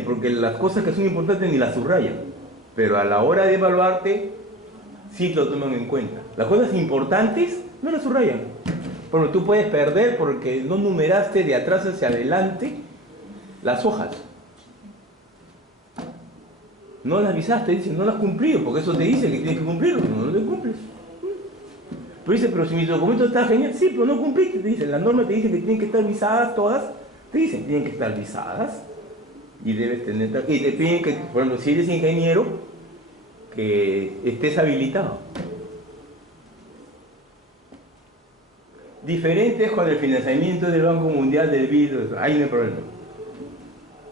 porque las cosas que son importantes ni las subrayan, pero a la hora de evaluarte, sí te lo toman en cuenta. Las cosas importantes no las subrayan, porque tú puedes perder porque no numeraste de atrás hacia adelante las hojas. No las avisaste, dicen, no las has cumplido, porque eso te dice que tienes que cumplirlo, no lo cumples. Pero dice, pero si mi documento está genial, sí, pero no cumpliste, te dicen, la norma te dice que tienen que estar visadas todas, te dicen, tienen que estar visadas, y debes tener, y te piden que, por ejemplo, si eres ingeniero, que estés habilitado. Diferentes con el financiamiento del Banco Mundial, del BID, ahí no hay problema.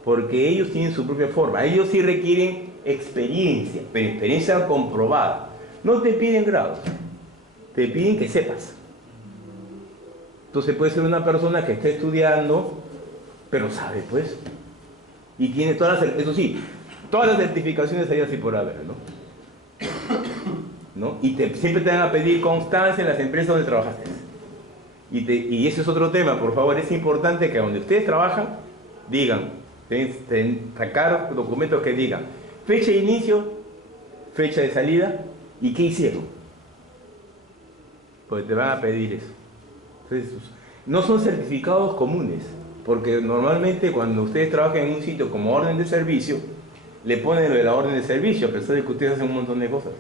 Porque ellos tienen su propia forma, ellos sí requieren experiencia, pero experiencia comprobada. No te piden grados, te piden que sepas. Entonces puede ser una persona que está estudiando, pero sabe, pues. Y tiene todas las, eso sí, todas las certificaciones hay así por haber, ¿no? Y siempre te van a pedir constancia en las empresas donde trabajaste. Y ese es otro tema, por favor, es importante que donde ustedes trabajan, digan, sacar documentos que digan fecha de inicio, fecha de salida y qué hicieron. Porque te van a pedir eso. Entonces, no son certificados comunes, porque normalmente cuando ustedes trabajan en un sitio como orden de servicio, le ponen lo de la orden de servicio, a pesar de que ustedes hacen un montón de cosas.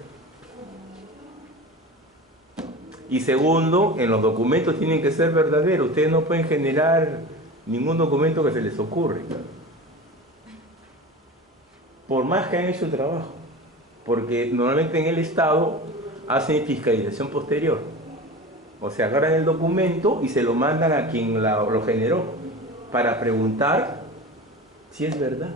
Y segundo, en los documentos tienen que ser verdaderos. Ustedes no pueden generar ningún documento que se les ocurre. Por más que hayan hecho el trabajo. Porque normalmente en el Estado hacen fiscalización posterior. O sea, agarran el documento y se lo mandan a quien lo generó para preguntar si es verdad.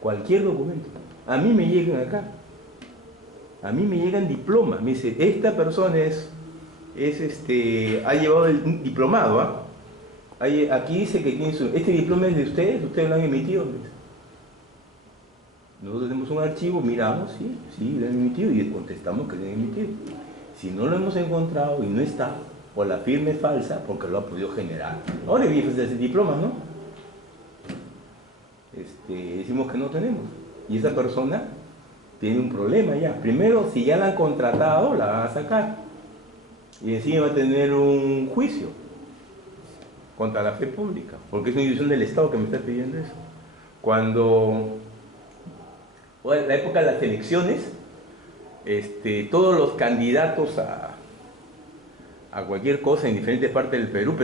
Cualquier documento. A mí me llegan acá. A mí me llegan diplomas. Me dice, esta persona ha llevado un diplomado, ¿ah? Aquí dice que tiene este diploma es de ustedes lo han emitido. Nosotros tenemos un archivo, miramos, sí, lo han emitido y contestamos que lo han emitido. Si no lo hemos encontrado y no está, o la firma es falsa, porque lo ha podido generar. Ahora es bien ese diploma, ¿no? Decimos que no tenemos. Y esa persona tiene un problema ya. Primero, si ya la han contratado, la van a sacar. Y encima va a tener un juicio contra la fe pública, porque es una institución del Estado que me está pidiendo eso. Cuando, en la época de las elecciones, todos los candidatos a cualquier cosa en diferentes partes del Perú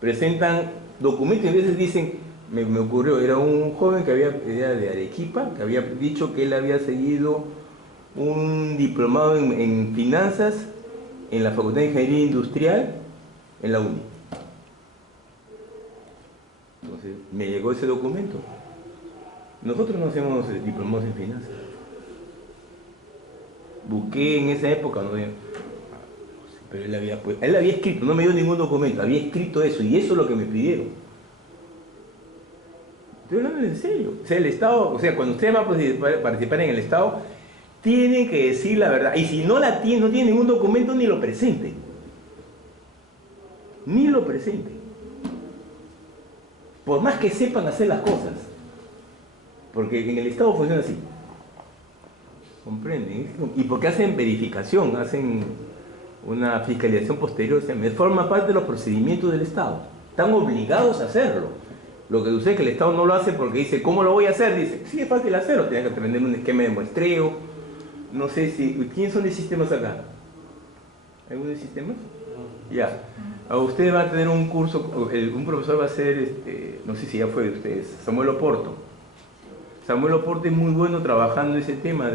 presentan documentos y a veces dicen, me ocurrió, era un joven que era de Arequipa, que había dicho que él había seguido un diplomado en finanzas en la Facultad de Ingeniería Industrial en la UNI. Entonces, me llegó ese documento. Nosotros no hacemos diplomados en finanzas. Busqué en esa época, no, pero él había escrito, no me dio ningún documento, había escrito eso, y eso es lo que me pidieron. Estoy hablando en serio. O sea, el Estado, cuando usted va a participar en el Estado, tiene que decir la verdad. Y si no no tiene ningún documento, ni lo presente. Ni lo presente. Por más que sepan hacer las cosas. Porque en el Estado funciona así. ¿Comprenden? Y porque hacen verificación, hacen una fiscalización posterior, forma parte de los procedimientos del Estado. Están obligados a hacerlo. Lo que sucede es que el Estado no lo hace porque dice, ¿cómo lo voy a hacer? Dice, sí, es fácil hacerlo, tienes que aprender un esquema de muestreo, no sé si... ¿Quiénes son de sistemas acá? ¿Alguno de sistemas? Ya. Usted va a tener un curso, un profesor va a ser, no sé si ya fue de ustedes, Samuel Oporto. Samuel Oporto es muy bueno trabajando ese tema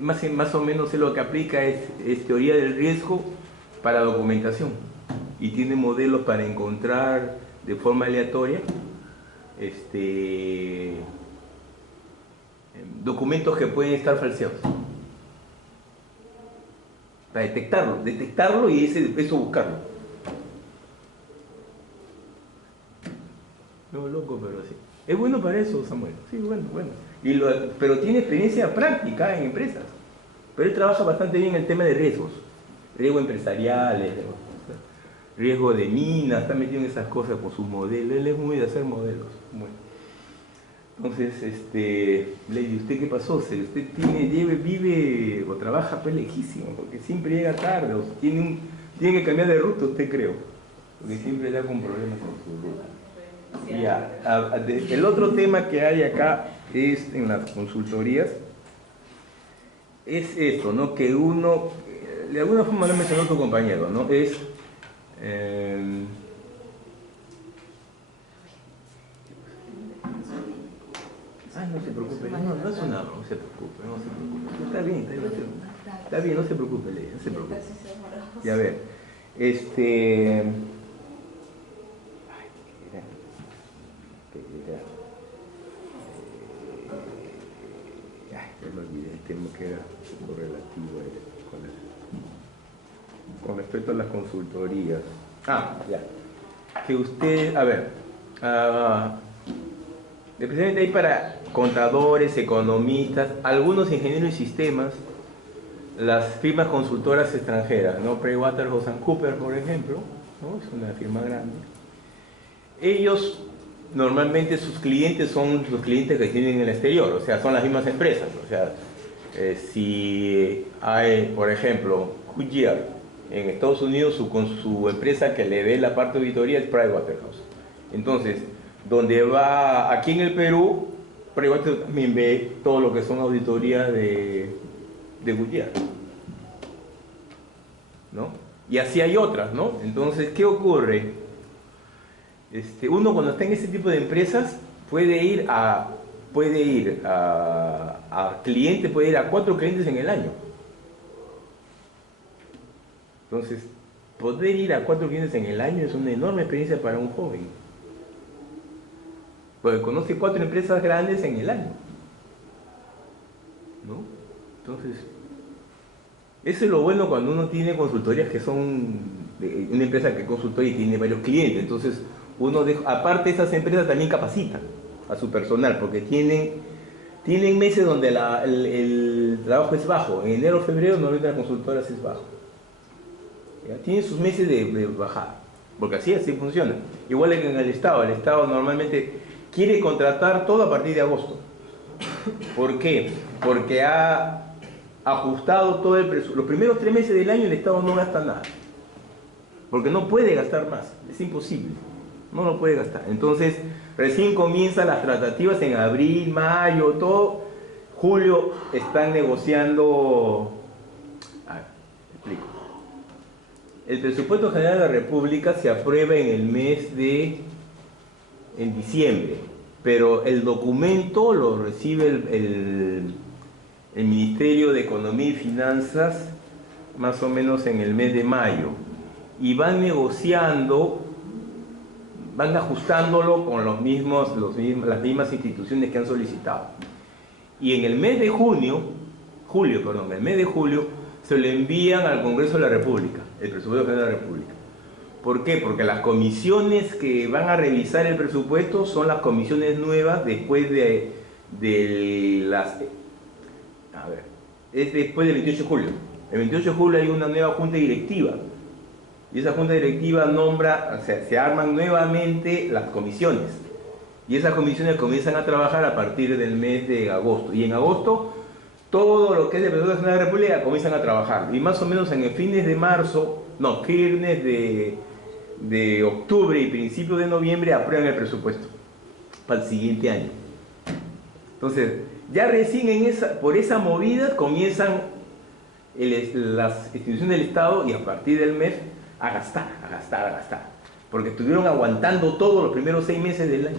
más o menos lo que aplica es teoría del riesgo para documentación. Y tiene modelos para encontrar de forma aleatoria documentos que pueden estar falseados. Para detectarlo y eso buscarlo. No, loco, pero sí. Es bueno para eso, Samuel. Sí, bueno. Pero tiene experiencia práctica en empresas. Pero él trabaja bastante bien el tema de riesgos. Riesgos empresariales, riesgo de minas, está metido en esas cosas con sus modelos. Él es muy de hacer modelos. Bueno. Entonces, Lady, ¿usted qué pasó? ¿Usted vive o trabaja pues lejísimo? Porque siempre llega tarde, o tiene que cambiar de ruta, usted creo. Porque siempre da con problemas con su ruta. Ya, el otro tema que hay acá es en las consultorías, es esto, ¿no? Que uno, de alguna forma lo mencionó tu compañero, ¿no? Es... no se preocupe, no es una, no se preocupe. Está bien, no se preocupe, Ley, no se preocupe. Y a ver, ya me olvidé el tema que era correlativo con respecto a las consultorías. Ya. Que usted, a ver, especialmente hay para contadores, economistas, algunos ingenieros de sistemas, las firmas consultoras extranjeras, ¿no? PricewaterhouseCoopers, por ejemplo, ¿no? Es una firma grande. Ellos, normalmente sus clientes son los clientes que tienen en el exterior, o sea, son las mismas empresas. O sea, si hay, por ejemplo, Goodyear en Estados Unidos, su empresa que le ve la parte de auditoría es Pricewaterhouse. Entonces, donde va, aquí en el Perú, Pricewaterhouse también ve todo lo que son auditorías de Goodyear, ¿no? Y así hay otras, ¿no? Entonces, ¿qué ocurre? Uno cuando está en ese tipo de empresas puede ir a clientes, puede ir a 4 clientes en el año. Entonces, poder ir a 4 clientes en el año es una enorme experiencia para un joven. Porque conoce 4 empresas grandes en el año, ¿no? Entonces, eso es lo bueno cuando uno tiene consultorías que son una empresa que consultó y tiene varios clientes. Entonces, aparte esas empresas también capacitan a su personal, porque tienen meses donde el trabajo es bajo. En enero o febrero normalmente las consultoras es bajo. ¿Ya? Tienen sus meses de bajada, porque así funciona. Igual que en el Estado normalmente quiere contratar todo a partir de agosto. ¿Por qué? Porque ha ajustado todo el presupuesto. Los primeros 3 meses del año el Estado no gasta nada, porque no puede gastar más, es imposible, no lo puede gastar. Entonces recién comienzan las tratativas en abril, mayo, todo. Julio están negociando. Explico. El presupuesto general de la República se aprueba en diciembre, pero el documento lo recibe el Ministerio de Economía y Finanzas más o menos en el mes de mayo, y van negociando, van ajustándolo con las mismas instituciones que han solicitado. Y en el mes de julio, se lo envían al Congreso de la República, el presupuesto general de la República. ¿Por qué? Porque las comisiones que van a revisar el presupuesto son las comisiones nuevas después de las... es después del 28 de julio. El 28 de julio hay una nueva junta directiva. Y esa junta directiva se arman nuevamente las comisiones. Y esas comisiones comienzan a trabajar a partir del mes de agosto. Y en agosto, todo lo que es el presupuesto general de la República comienzan a trabajar. Y más o menos en el fines de octubre y principios de noviembre aprueban el presupuesto para el siguiente año. Entonces, ya recién por esa movida comienzan las instituciones del Estado y a partir del MEF a gastar. Porque estuvieron aguantando todo los primeros 6 meses del año.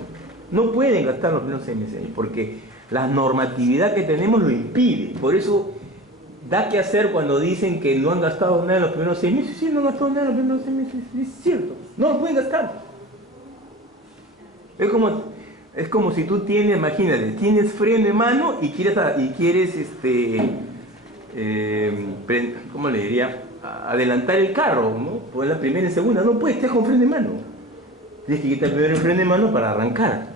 No pueden gastar los primeros 6 meses porque la normatividad que tenemos lo impide. Por eso da que hacer cuando dicen que no han gastado nada en los primeros 6 meses. Sí, no han gastado nada en los primeros 6 meses. Es cierto. No lo pueden gastar. Es como si tú tienes, imagínate, tienes freno de mano y quieres ¿cómo le diría? Adelantar el carro, ¿no? Por la primera y segunda, no puedes, estás con freno de mano. Tienes que quitar primero el freno de mano para arrancar.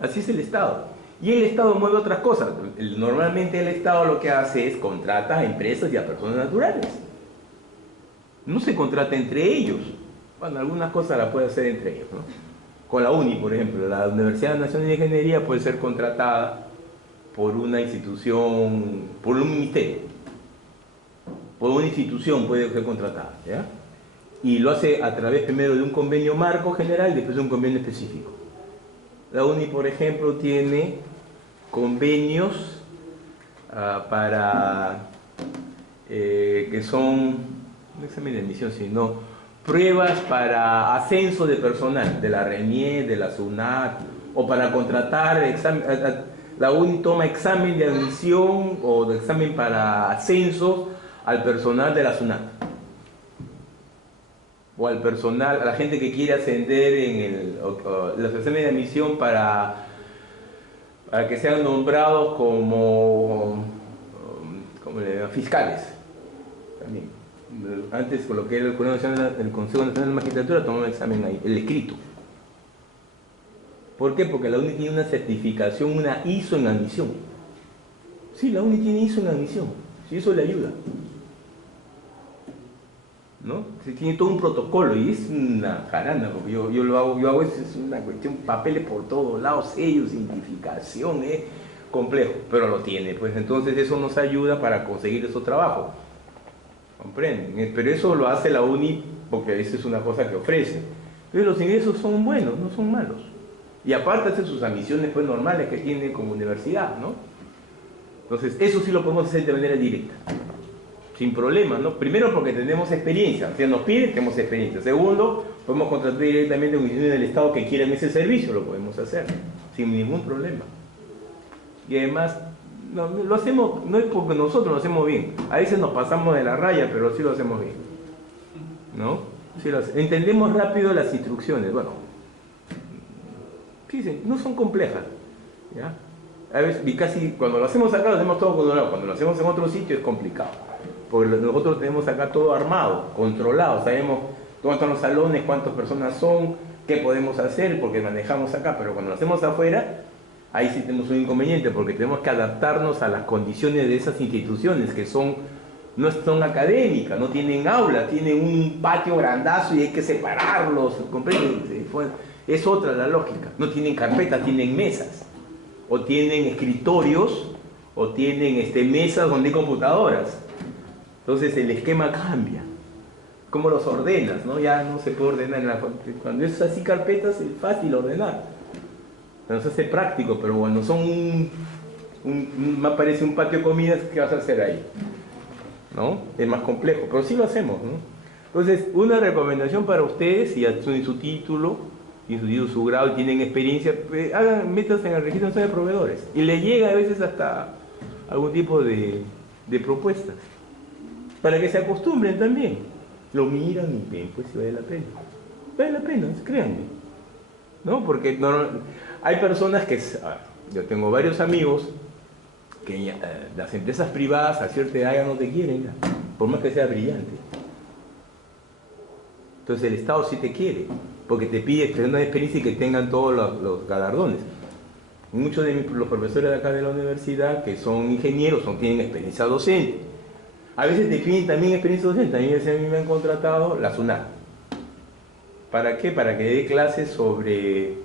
Así es el Estado. Y el Estado mueve otras cosas. Normalmente el Estado lo que hace es contrata a empresas y a personas naturales. No se contrata entre ellos. Bueno, algunas cosas las puede hacer entre ellos, ¿no? Con la UNI, por ejemplo, la Universidad Nacional de Ingeniería puede ser contratada por una institución, por un ministerio, por una institución puede ser contratada, ¿ya? Y lo hace a través primero de un convenio marco general y después de un convenio específico. La UNI, por ejemplo, tiene convenios para que son, no examen de admisión, sino pruebas para ascenso de personal, de la RENIE, de la SUNAT, o para contratar examen. La UNI toma examen de admisión o de examen para ascenso al personal de la SUNAT. O al personal, a la gente que quiere ascender en los exámenes de admisión para que sean nombrados como fiscales. También. Antes, con lo que era el Consejo Nacional de Magistratura, tomaba un examen ahí, el escrito. ¿Por qué? Porque la UNI tiene una certificación, una ISO en admisión. Sí, la UNI tiene ISO en admisión. Sí, eso le ayuda. ¿No? Se tiene todo un protocolo y es una jarana, porque yo hago eso, es una cuestión, papeles por todos lados, sellos, identificación, es complejo, pero lo tiene. Pues entonces eso nos ayuda para conseguir esos trabajos. ¿Comprenden? Pero eso lo hace la UNI porque esa es una cosa que ofrece. Pero los ingresos son buenos, no son malos. Y aparte hace sus admisiones pues normales que tiene como universidad, ¿no? Entonces, eso sí lo podemos hacer de manera directa, sin problema, ¿no? Primero porque tenemos experiencia, si nos piden, tenemos experiencia. Segundo, podemos contratar directamente a un instituto del Estado que quieran ese servicio, lo podemos hacer, sin ningún problema. Y además, no, lo hacemos, no es porque nosotros lo hacemos bien, a veces nos pasamos de la raya, pero sí lo hacemos bien, ¿no? Sí entendemos rápido las instrucciones, bueno, fíjense, no son complejas, ¿ya? A veces, y casi cuando lo hacemos acá lo hacemos todo controlado, cuando lo hacemos en otro sitio es complicado, porque nosotros tenemos acá todo armado, controlado, sabemos dónde están los salones, cuántas personas son, qué podemos hacer, porque manejamos acá, pero cuando lo hacemos afuera, ahí sí tenemos un inconveniente, porque tenemos que adaptarnos a las condiciones de esas instituciones que no son académicas, no tienen aulas, tienen un patio grandazo y hay que separarlos, ¿comprenden? Es otra la lógica, no tienen carpetas, tienen mesas, o tienen escritorios, o tienen mesas donde hay computadoras. Entonces el esquema cambia. ¿Cómo los ordenas? ¿No? Ya no se puede ordenar. Cuando es así carpetas es fácil ordenar. No se hace práctico, pero bueno, me parece un patio de comidas, ¿qué vas a hacer ahí? ¿No? Es más complejo, pero sí lo hacemos, ¿no? Entonces, una recomendación para ustedes, si ya tienen su título, y su grado y tienen experiencia, métanse en el registro nacional de proveedores. Y les llega a veces hasta algún tipo de propuestas. Para que se acostumbren también. Lo miran y ven, pues si vale la pena. Vale la pena, créanme. ¿No? Porque hay personas que... yo tengo varios amigos que las empresas privadas a cierta edad ya no te quieren, ya, por más que sea brillante. Entonces el Estado sí te quiere, porque te pide tener una experiencia y que tengan todos los galardones. Muchos de los profesores de acá de la universidad que son ingenieros tienen experiencia docente. A veces te piden también experiencia docente. A mí me han contratado la SUNAT. ¿Para qué? Para que dé clases sobre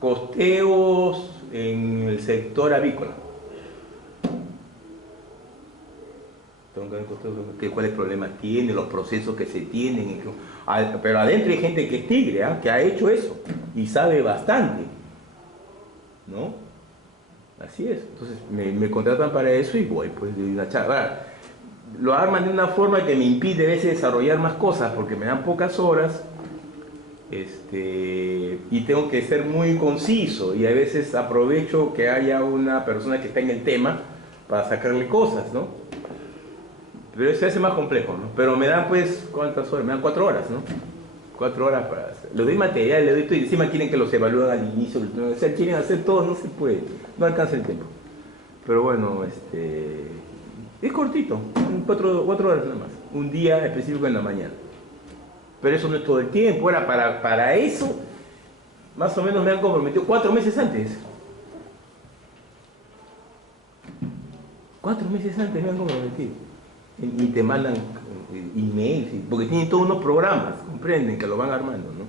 costeos en el sector avícola. ¿Cuáles problemas tiene? Los procesos que se tienen. Pero adentro hay gente que es tigre, que ha hecho eso y sabe bastante. ¿no? Así es. Entonces me contratan para eso y voy, pues, de una charla. Ahora, lo arman de una forma que me impide a veces desarrollar más cosas porque me dan pocas horas, y tengo que ser muy conciso, y a veces aprovecho que haya una persona que está en el tema para sacarle cosas, ¿no? Pero eso se hace más complejo, ¿no? Pero me dan, pues, ¿cuántas horas? Me dan 4 horas, ¿no? 4 horas para hacer. Les doy material, les doy todo, y encima quieren que los evalúen al inicio, o sea, quieren hacer todo, no se puede, no alcanza el tiempo. Pero bueno, es cortito, 4 horas nada más, un día específico en la mañana. Pero eso no es todo el tiempo, era para eso, más o menos me han comprometido 4 meses antes. 4 meses antes me han comprometido. Y te mandan emails, porque tienen todos unos programas, comprenden, que lo van armando, ¿no?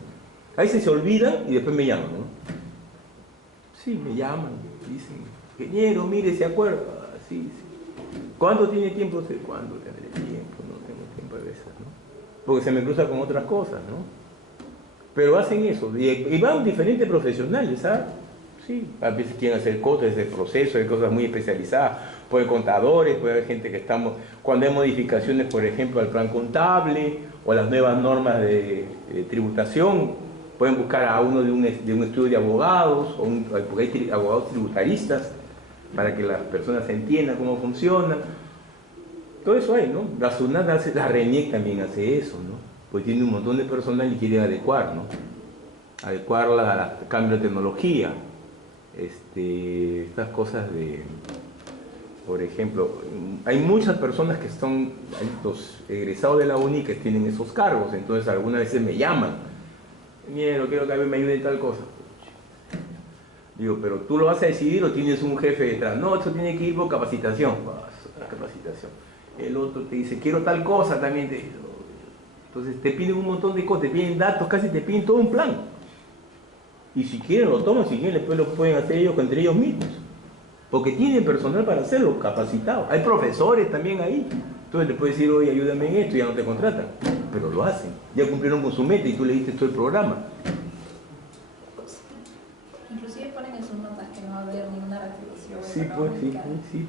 Ahí se olvidan y después me llaman, ¿no? Sí, me llaman, dicen, ingeniero, mire, ¿se acuerda? Sí, sí. ¿Cuándo tiene tiempo? No sé cuándo tendré tiempo, no tengo tiempo a veces, ¿no? Porque se me cruza con otras cosas, ¿no? Pero hacen eso, y van diferentes profesionales, ¿sabes? Sí, a veces quieren hacer cosas de proceso, hay cosas muy especializadas, puede contadores, puede haber gente que estamos, cuando hay modificaciones, por ejemplo, al plan contable o las nuevas normas de tributación, pueden buscar a uno de un estudio de abogados, porque hay abogados tributaristas, para que las personas entiendan cómo funciona. Todo eso hay, ¿no? La SUNAT hace, la RENIEC también hace eso, ¿no? Pues tiene un montón de personal y quiere adecuar, ¿no? Adecuarla al cambio de tecnología. Estas cosas de, por ejemplo, hay muchas personas que son los egresados de la UNI que tienen esos cargos, entonces algunas veces me llaman, quiero que me ayude en tal cosa. Digo, pero tú lo vas a decidir o tienes un jefe detrás. No, eso tiene que ir por capacitación. Capacitación. El otro te dice, quiero tal cosa también. Entonces te piden un montón de cosas, te piden datos, casi te piden todo un plan. Y si quieren lo toman, si quieren después lo pueden hacer ellos entre ellos mismos. Porque tienen personal para hacerlo, capacitado. Hay profesores también ahí. Entonces le puedes decir, oye, ayúdame en esto, y ya no te contratan. Pero lo hacen. Ya cumplieron con su meta y tú le diste todo el programa. Inclusive ponen en sus notas que no va a haber ninguna retribución. Sí, pues, sí.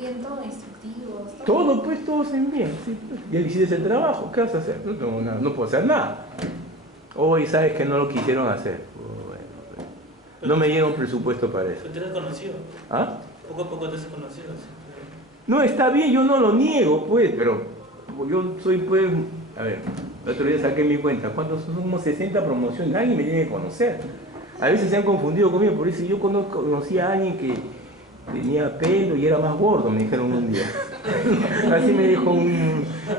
Bien, todo instructivos. Todo, pues, todos en bien. Sí, pues. Ya le hiciste el trabajo, ¿qué vas a hacer? No puedo hacer nada. Hoy sabes que no lo quisieron hacer. No me llega un presupuesto para eso. ¿Te has conocido? ¿Ah? Poco a poco te has conocido. No, está bien, yo no lo niego, pues, pero yo soy, pues, a ver, el otro día saqué mi cuenta, ¿cuántos son? Como 60 promociones, alguien me tiene que conocer. A veces se han confundido conmigo, por eso yo conocí a alguien que tenía pelo y era más gordo, me dijeron un día. Así me dijo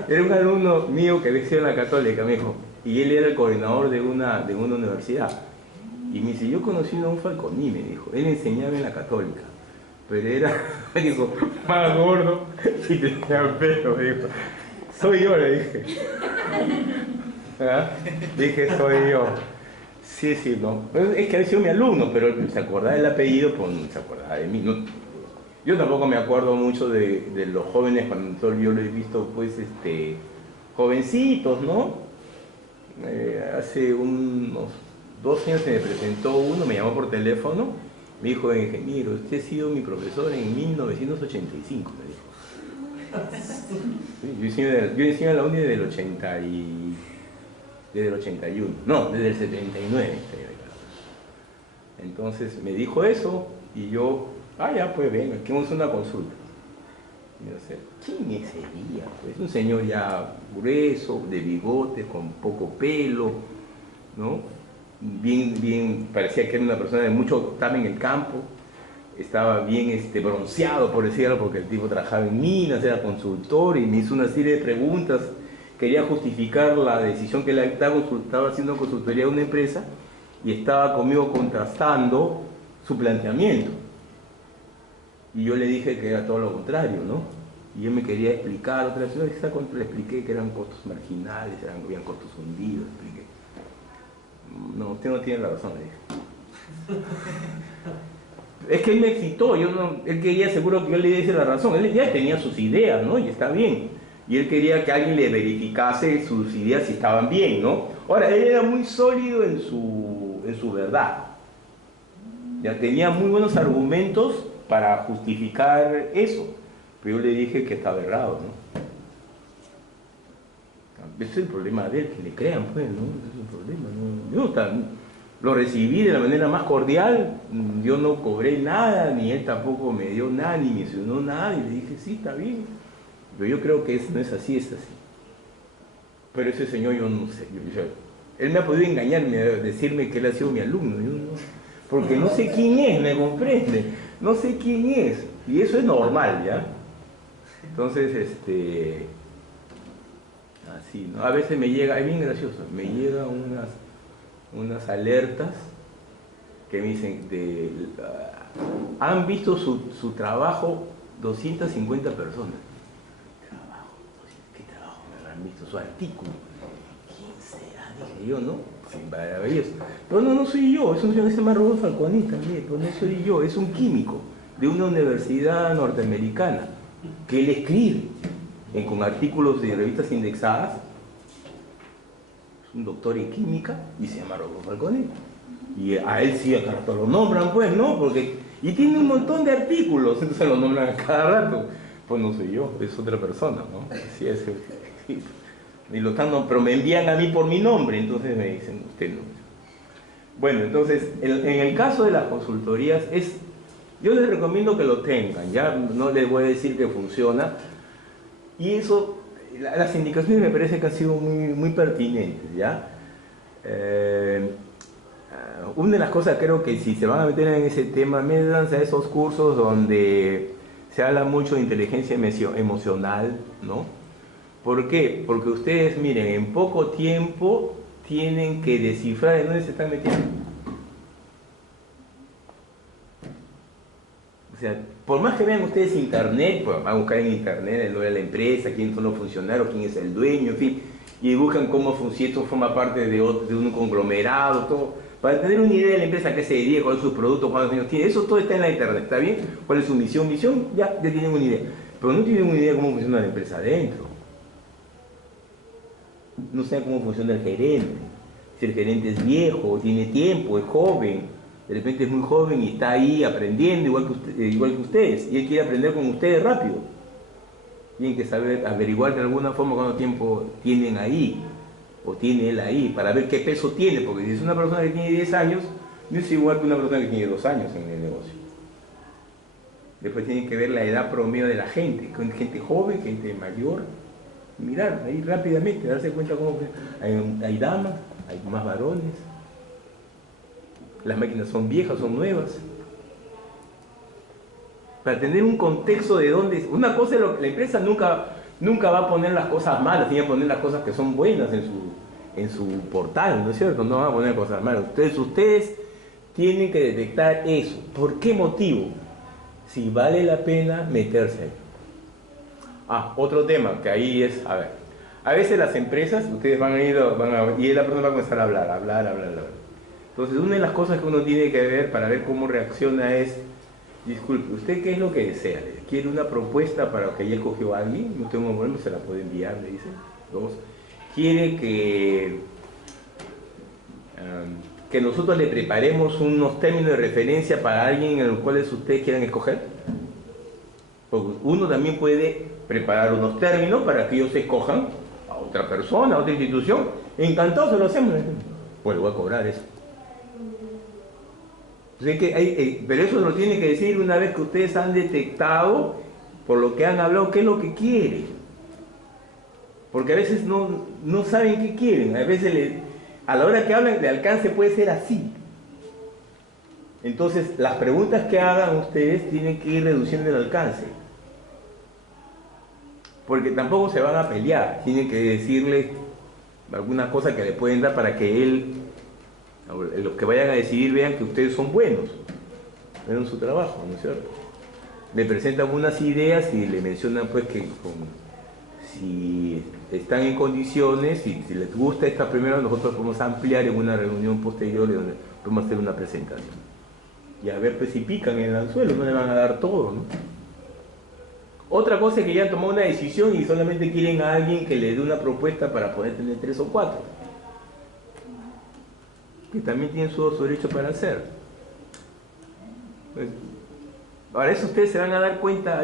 era un alumno mío que había sido en la Católica, me dijo, y él era el coordinador de una universidad. Y me dice, yo conocí a un Falconi, me dijo, él enseñaba en la Católica, pero era, me dijo, más gordo y tenía pelo, me dijo. Soy yo, le dije. ¿Ah? Dije, soy yo. Sí, no. Es que había sido mi alumno, pero se acordaba del apellido, pues no se acordaba de mí. No, yo tampoco me acuerdo mucho de los jóvenes cuando yo lo he visto, pues, jovencitos, ¿no? Hace unos 2 años se me presentó uno, me llamó por teléfono, me dijo, ingeniero, usted ha sido mi profesor en 1985, me dijo. Sí, yo enseño en la UNI desde el 81, no, desde el 79. Entonces me dijo eso y yo, ya, pues venga, que vamos a una consulta. Y yo sé, ¿quién sería? Pues un señor ya grueso, de bigote, con poco pelo, ¿no? Bien, parecía que era una persona de mucho, estaba en el campo, estaba bien bronceado, por decirlo, porque el tipo trabajaba en minas, era consultor y me hizo una serie de preguntas, quería justificar la decisión que él estaba haciendo consultoría de una empresa y estaba conmigo contrastando su planteamiento. Y yo le dije que era todo lo contrario, ¿no? Y él me quería explicar otra vez, le expliqué que eran costos marginales, habían costos hundidos, expliqué. No, usted no tiene la razón, le dije. Es que él me excitó, él quería seguro que yo le diese la razón, él ya tenía sus ideas, ¿no? Y está bien. Y él quería que alguien le verificase sus ideas si estaban bien, ¿no? Ahora, él era muy sólido en su verdad. Ya tenía muy buenos argumentos para justificar eso, pero yo le dije que estaba errado, ¿no? Ese es el problema de él, que le crean, pues, ¿no? Ese es el problema, ¿no? Yo lo recibí de la manera más cordial, yo no cobré nada, ni él tampoco me dio nada, ni mencionó nada, y le dije, sí, está bien. Pero yo creo que no es así, es así. Pero ese señor yo no sé, él me ha podido engañarme, decirme que él ha sido mi alumno, yo no, porque no sé quién es, me comprende, no sé quién es, y eso es normal, ¿ya? Entonces, así, ¿no? A veces me llega, es bien gracioso, me llegan unas alertas que me dicen, han visto su trabajo 250 personas. ¿Qué trabajo me habrán visto? Su artículo. ¿Quién será? Dije yo, ¿no? Sí, maravilloso. Pero no soy yo, es un señor que se llama Rodolfo Falconi también, pero no soy yo, es un químico de una universidad norteamericana que él escribe con artículos de revistas indexadas. Es un doctor en química y se llama Rodolfo Falconi. Y a él sí a cada rato lo nombran, pues, ¿no? Y tiene un montón de artículos, entonces lo nombran a cada rato. Pues no soy yo, es otra persona, ¿no? Sí, y pero me envían a mí por mi nombre, entonces me dicen, usted no. Bueno, entonces, en el caso de las consultorías, yo les recomiendo que lo tengan, ya no les voy a decir que funciona. Y eso, las indicaciones me parece que han sido muy pertinentes, ¿ya? Una de las cosas, creo que si se van a meter en ese tema, métanse a esos cursos donde se habla mucho de inteligencia emocional, ¿no? ¿Por qué? Porque ustedes, miren, en poco tiempo tienen que descifrar en dónde se están metiendo. O sea, por más que vean ustedes internet, pues van a buscar en internet el nombre de la empresa, quiénes son los funcionarios, quién es el dueño, en fin, y buscan cómo funciona, esto forma parte de un conglomerado, todo, para tener una idea de la empresa, qué se dedica, cuál es su producto, cuántos años tiene, eso todo está en la internet, ¿está bien? ¿Cuál es su misión? Ya tienen una idea, pero no tienen una idea de cómo funciona la empresa adentro. No saben cómo funciona el gerente, si el gerente es viejo, tiene tiempo, es joven, de repente es muy joven y está ahí aprendiendo igual que ustedes, y él quiere aprender con ustedes rápido. Tienen que saber averiguar de alguna forma cuánto tiempo tienen ahí, o tiene él ahí, para ver qué peso tiene, porque si es una persona que tiene 10 años, no es igual que una persona que tiene 2 años en el negocio. Después tienen que ver la edad promedio de la gente joven, gente mayor, mirar ahí rápidamente, darse cuenta cómo hay damas, hay más varones, las máquinas son viejas, son nuevas, para tener un contexto de dónde. Una cosa es la empresa nunca va a poner las cosas malas, tiene que poner las cosas que son buenas en su portal, ¿no es cierto? No van a poner cosas malas. Ustedes tienen que detectar eso. ¿Por qué motivo? Si vale la pena meterse ahí. Otro tema, que ahí es, a veces las empresas, ustedes van a ir, y la persona va a comenzar a hablar. Entonces, una de las cosas que uno tiene que ver para ver cómo reacciona es, disculpe, ¿usted qué es lo que desea? ¿Quiere una propuesta para que ya escogió a alguien? No tengo problema, se la puede enviar, le dicen. 2, ¿quiere que nosotros le preparemos unos términos de referencia para alguien en los cuales ustedes quieran escoger? Porque uno también puede preparar unos términos para que ellos escojan a otra persona, a otra institución. Encantados se lo hacemos. Pues le voy a cobrar eso. Pero eso lo tiene que decir una vez que ustedes han detectado, por lo que han hablado, qué es lo que quieren. Porque a veces no saben qué quieren. A veces a la hora que hablan, el alcance puede ser así. Entonces, las preguntas que hagan ustedes tienen que ir reduciendo el alcance. Porque tampoco se van a pelear. Tienen que decirle alguna cosa que le pueden dar para que los que vayan a decidir vean que ustedes son buenos en su trabajo, ¿no es cierto? Le presentan unas ideas y le mencionan pues que si están en condiciones y si les gusta esta primera, nosotros podemos ampliar en una reunión posterior donde podemos hacer una presentación. Y a ver pues si pican en el anzuelo, no le van a dar todo, ¿no? Otra cosa es que ya han tomado una decisión y solamente quieren a alguien que le dé una propuesta para poder tener 3 o 4. Que también tienen su derecho para hacer. Pues, ahora eso ustedes se van a dar cuenta,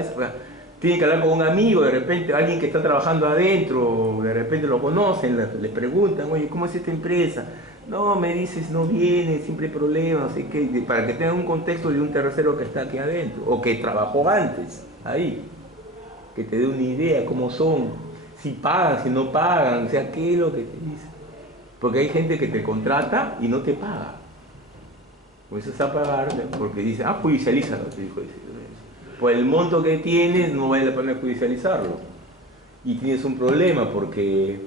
tienen que hablar con un amigo, de repente alguien que está trabajando adentro, de repente lo conocen, les preguntan, oye, ¿cómo es esta empresa? No, me dices, no viene, siempre hay problemas, no sé qué, para que tengan un contexto de un tercero que está aquí adentro, o que trabajó antes, ahí, que te dé una idea cómo son, si pagan, si no pagan, o sea, qué es lo que te dicen. Porque hay gente que te contrata y no te paga. Comienzas a pagar porque dice, judicialízalo, te dijo. Por el monto que tienes no vale la pena judicializarlo. Y tienes un problema porque,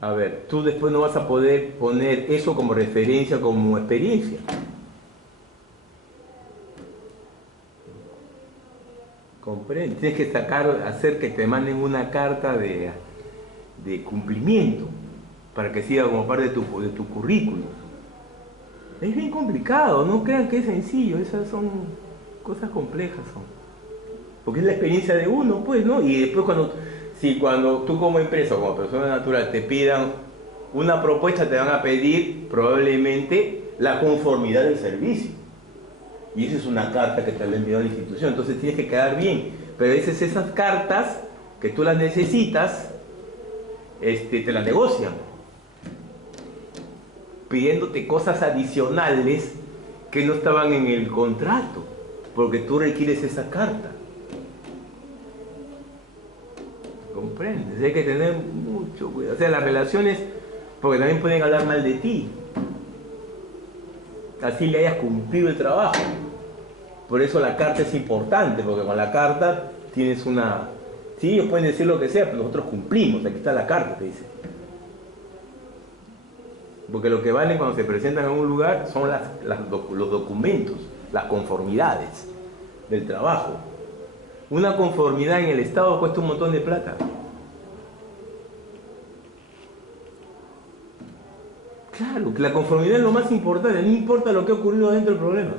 a ver, tú después no vas a poder poner eso como referencia, como experiencia. ¿Comprende? Tienes que hacer que te manden una carta de cumplimiento para que siga como parte de tu currículum. Es bien complicado, no crean que es sencillo, esas son cosas complejas. Porque es la experiencia de uno, pues, ¿no? Y después cuando tú como empresa o como persona natural te pidan una propuesta, te van a pedir probablemente la conformidad del servicio. Y esa es una carta que te la envió la institución, entonces tienes que quedar bien. Pero a veces esas cartas que tú las necesitas, te las negocian, pidiéndote cosas adicionales que no estaban en el contrato, porque tú requieres esa carta. ¿Comprendes? Hay que tener mucho cuidado. O sea, las relaciones, porque también pueden hablar mal de ti, así le hayas cumplido el trabajo. Por eso la carta es importante, porque con la carta tienes una... Sí, ellos pueden decir lo que sea, pero nosotros cumplimos, aquí está la carta, te dice. Porque lo que vale cuando se presentan en un lugar son los documentos, las conformidades del trabajo. Una conformidad en el Estado cuesta un montón de plata. Claro, que la conformidad es lo más importante, no importa lo que ha ocurrido dentro del problema.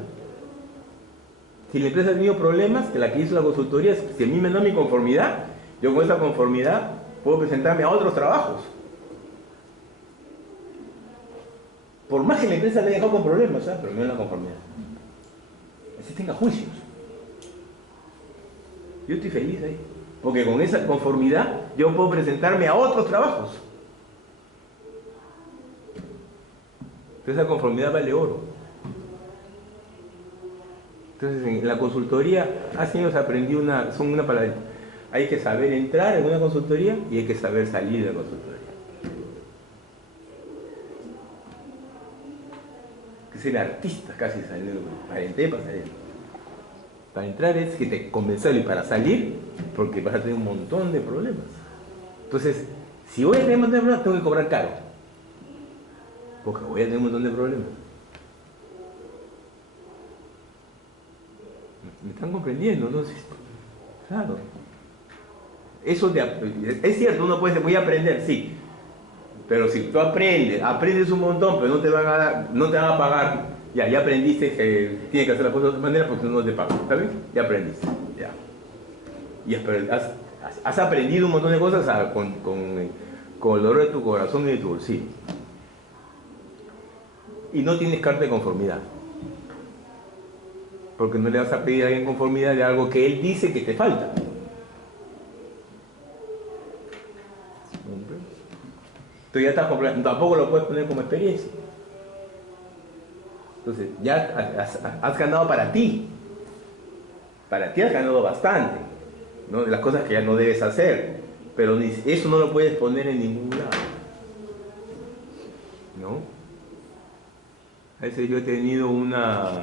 Si la empresa ha tenido problemas, que la que hizo la consultoría, si a mí me da mi conformidad, yo con esa conformidad puedo presentarme a otros trabajos. Por más que la empresa le haya dejado con problemas, ¿sabes? Pero no es la conformidad. Así tenga juicios. Yo estoy feliz ahí. Porque con esa conformidad yo puedo presentarme a otros trabajos. Esa conformidad vale oro. Entonces en la consultoría, hace años aprendí una palabra. Hay que saber entrar en una consultoría y hay que saber salir de la consultoría. Hay que ser artista casi salir. Para entrar, para salir. Para entrar es que te convencerlo y para salir, porque vas a tener un montón de problemas. Entonces, si voy a tener un montón de problemas, tengo que cobrar caro. Porque voy a tener un montón de problemas. ¿Me están comprendiendo? ¿No? Claro. Eso es cierto, uno puede decir, voy a aprender, sí. Pero si tú aprendes un montón, pero no te van a pagar. Ya aprendiste que tienes que hacer la cosa de otra manera porque no te pagan. ¿Está bien? Ya aprendiste. Ya. Y has aprendido un montón de cosas con el dolor de tu corazón y de tu bolsillo. Y no tienes carta de conformidad. Porque no le vas a pedir a alguien conformidad de algo que él dice que te falta. Entonces ya estás comprando, tampoco lo puedes poner como experiencia. Entonces ya has ganado para ti. Para ti has ganado bastante, ¿no? De las cosas que ya no debes hacer. Pero eso no lo puedes poner en ningún lado. ¿No? A veces yo he tenido una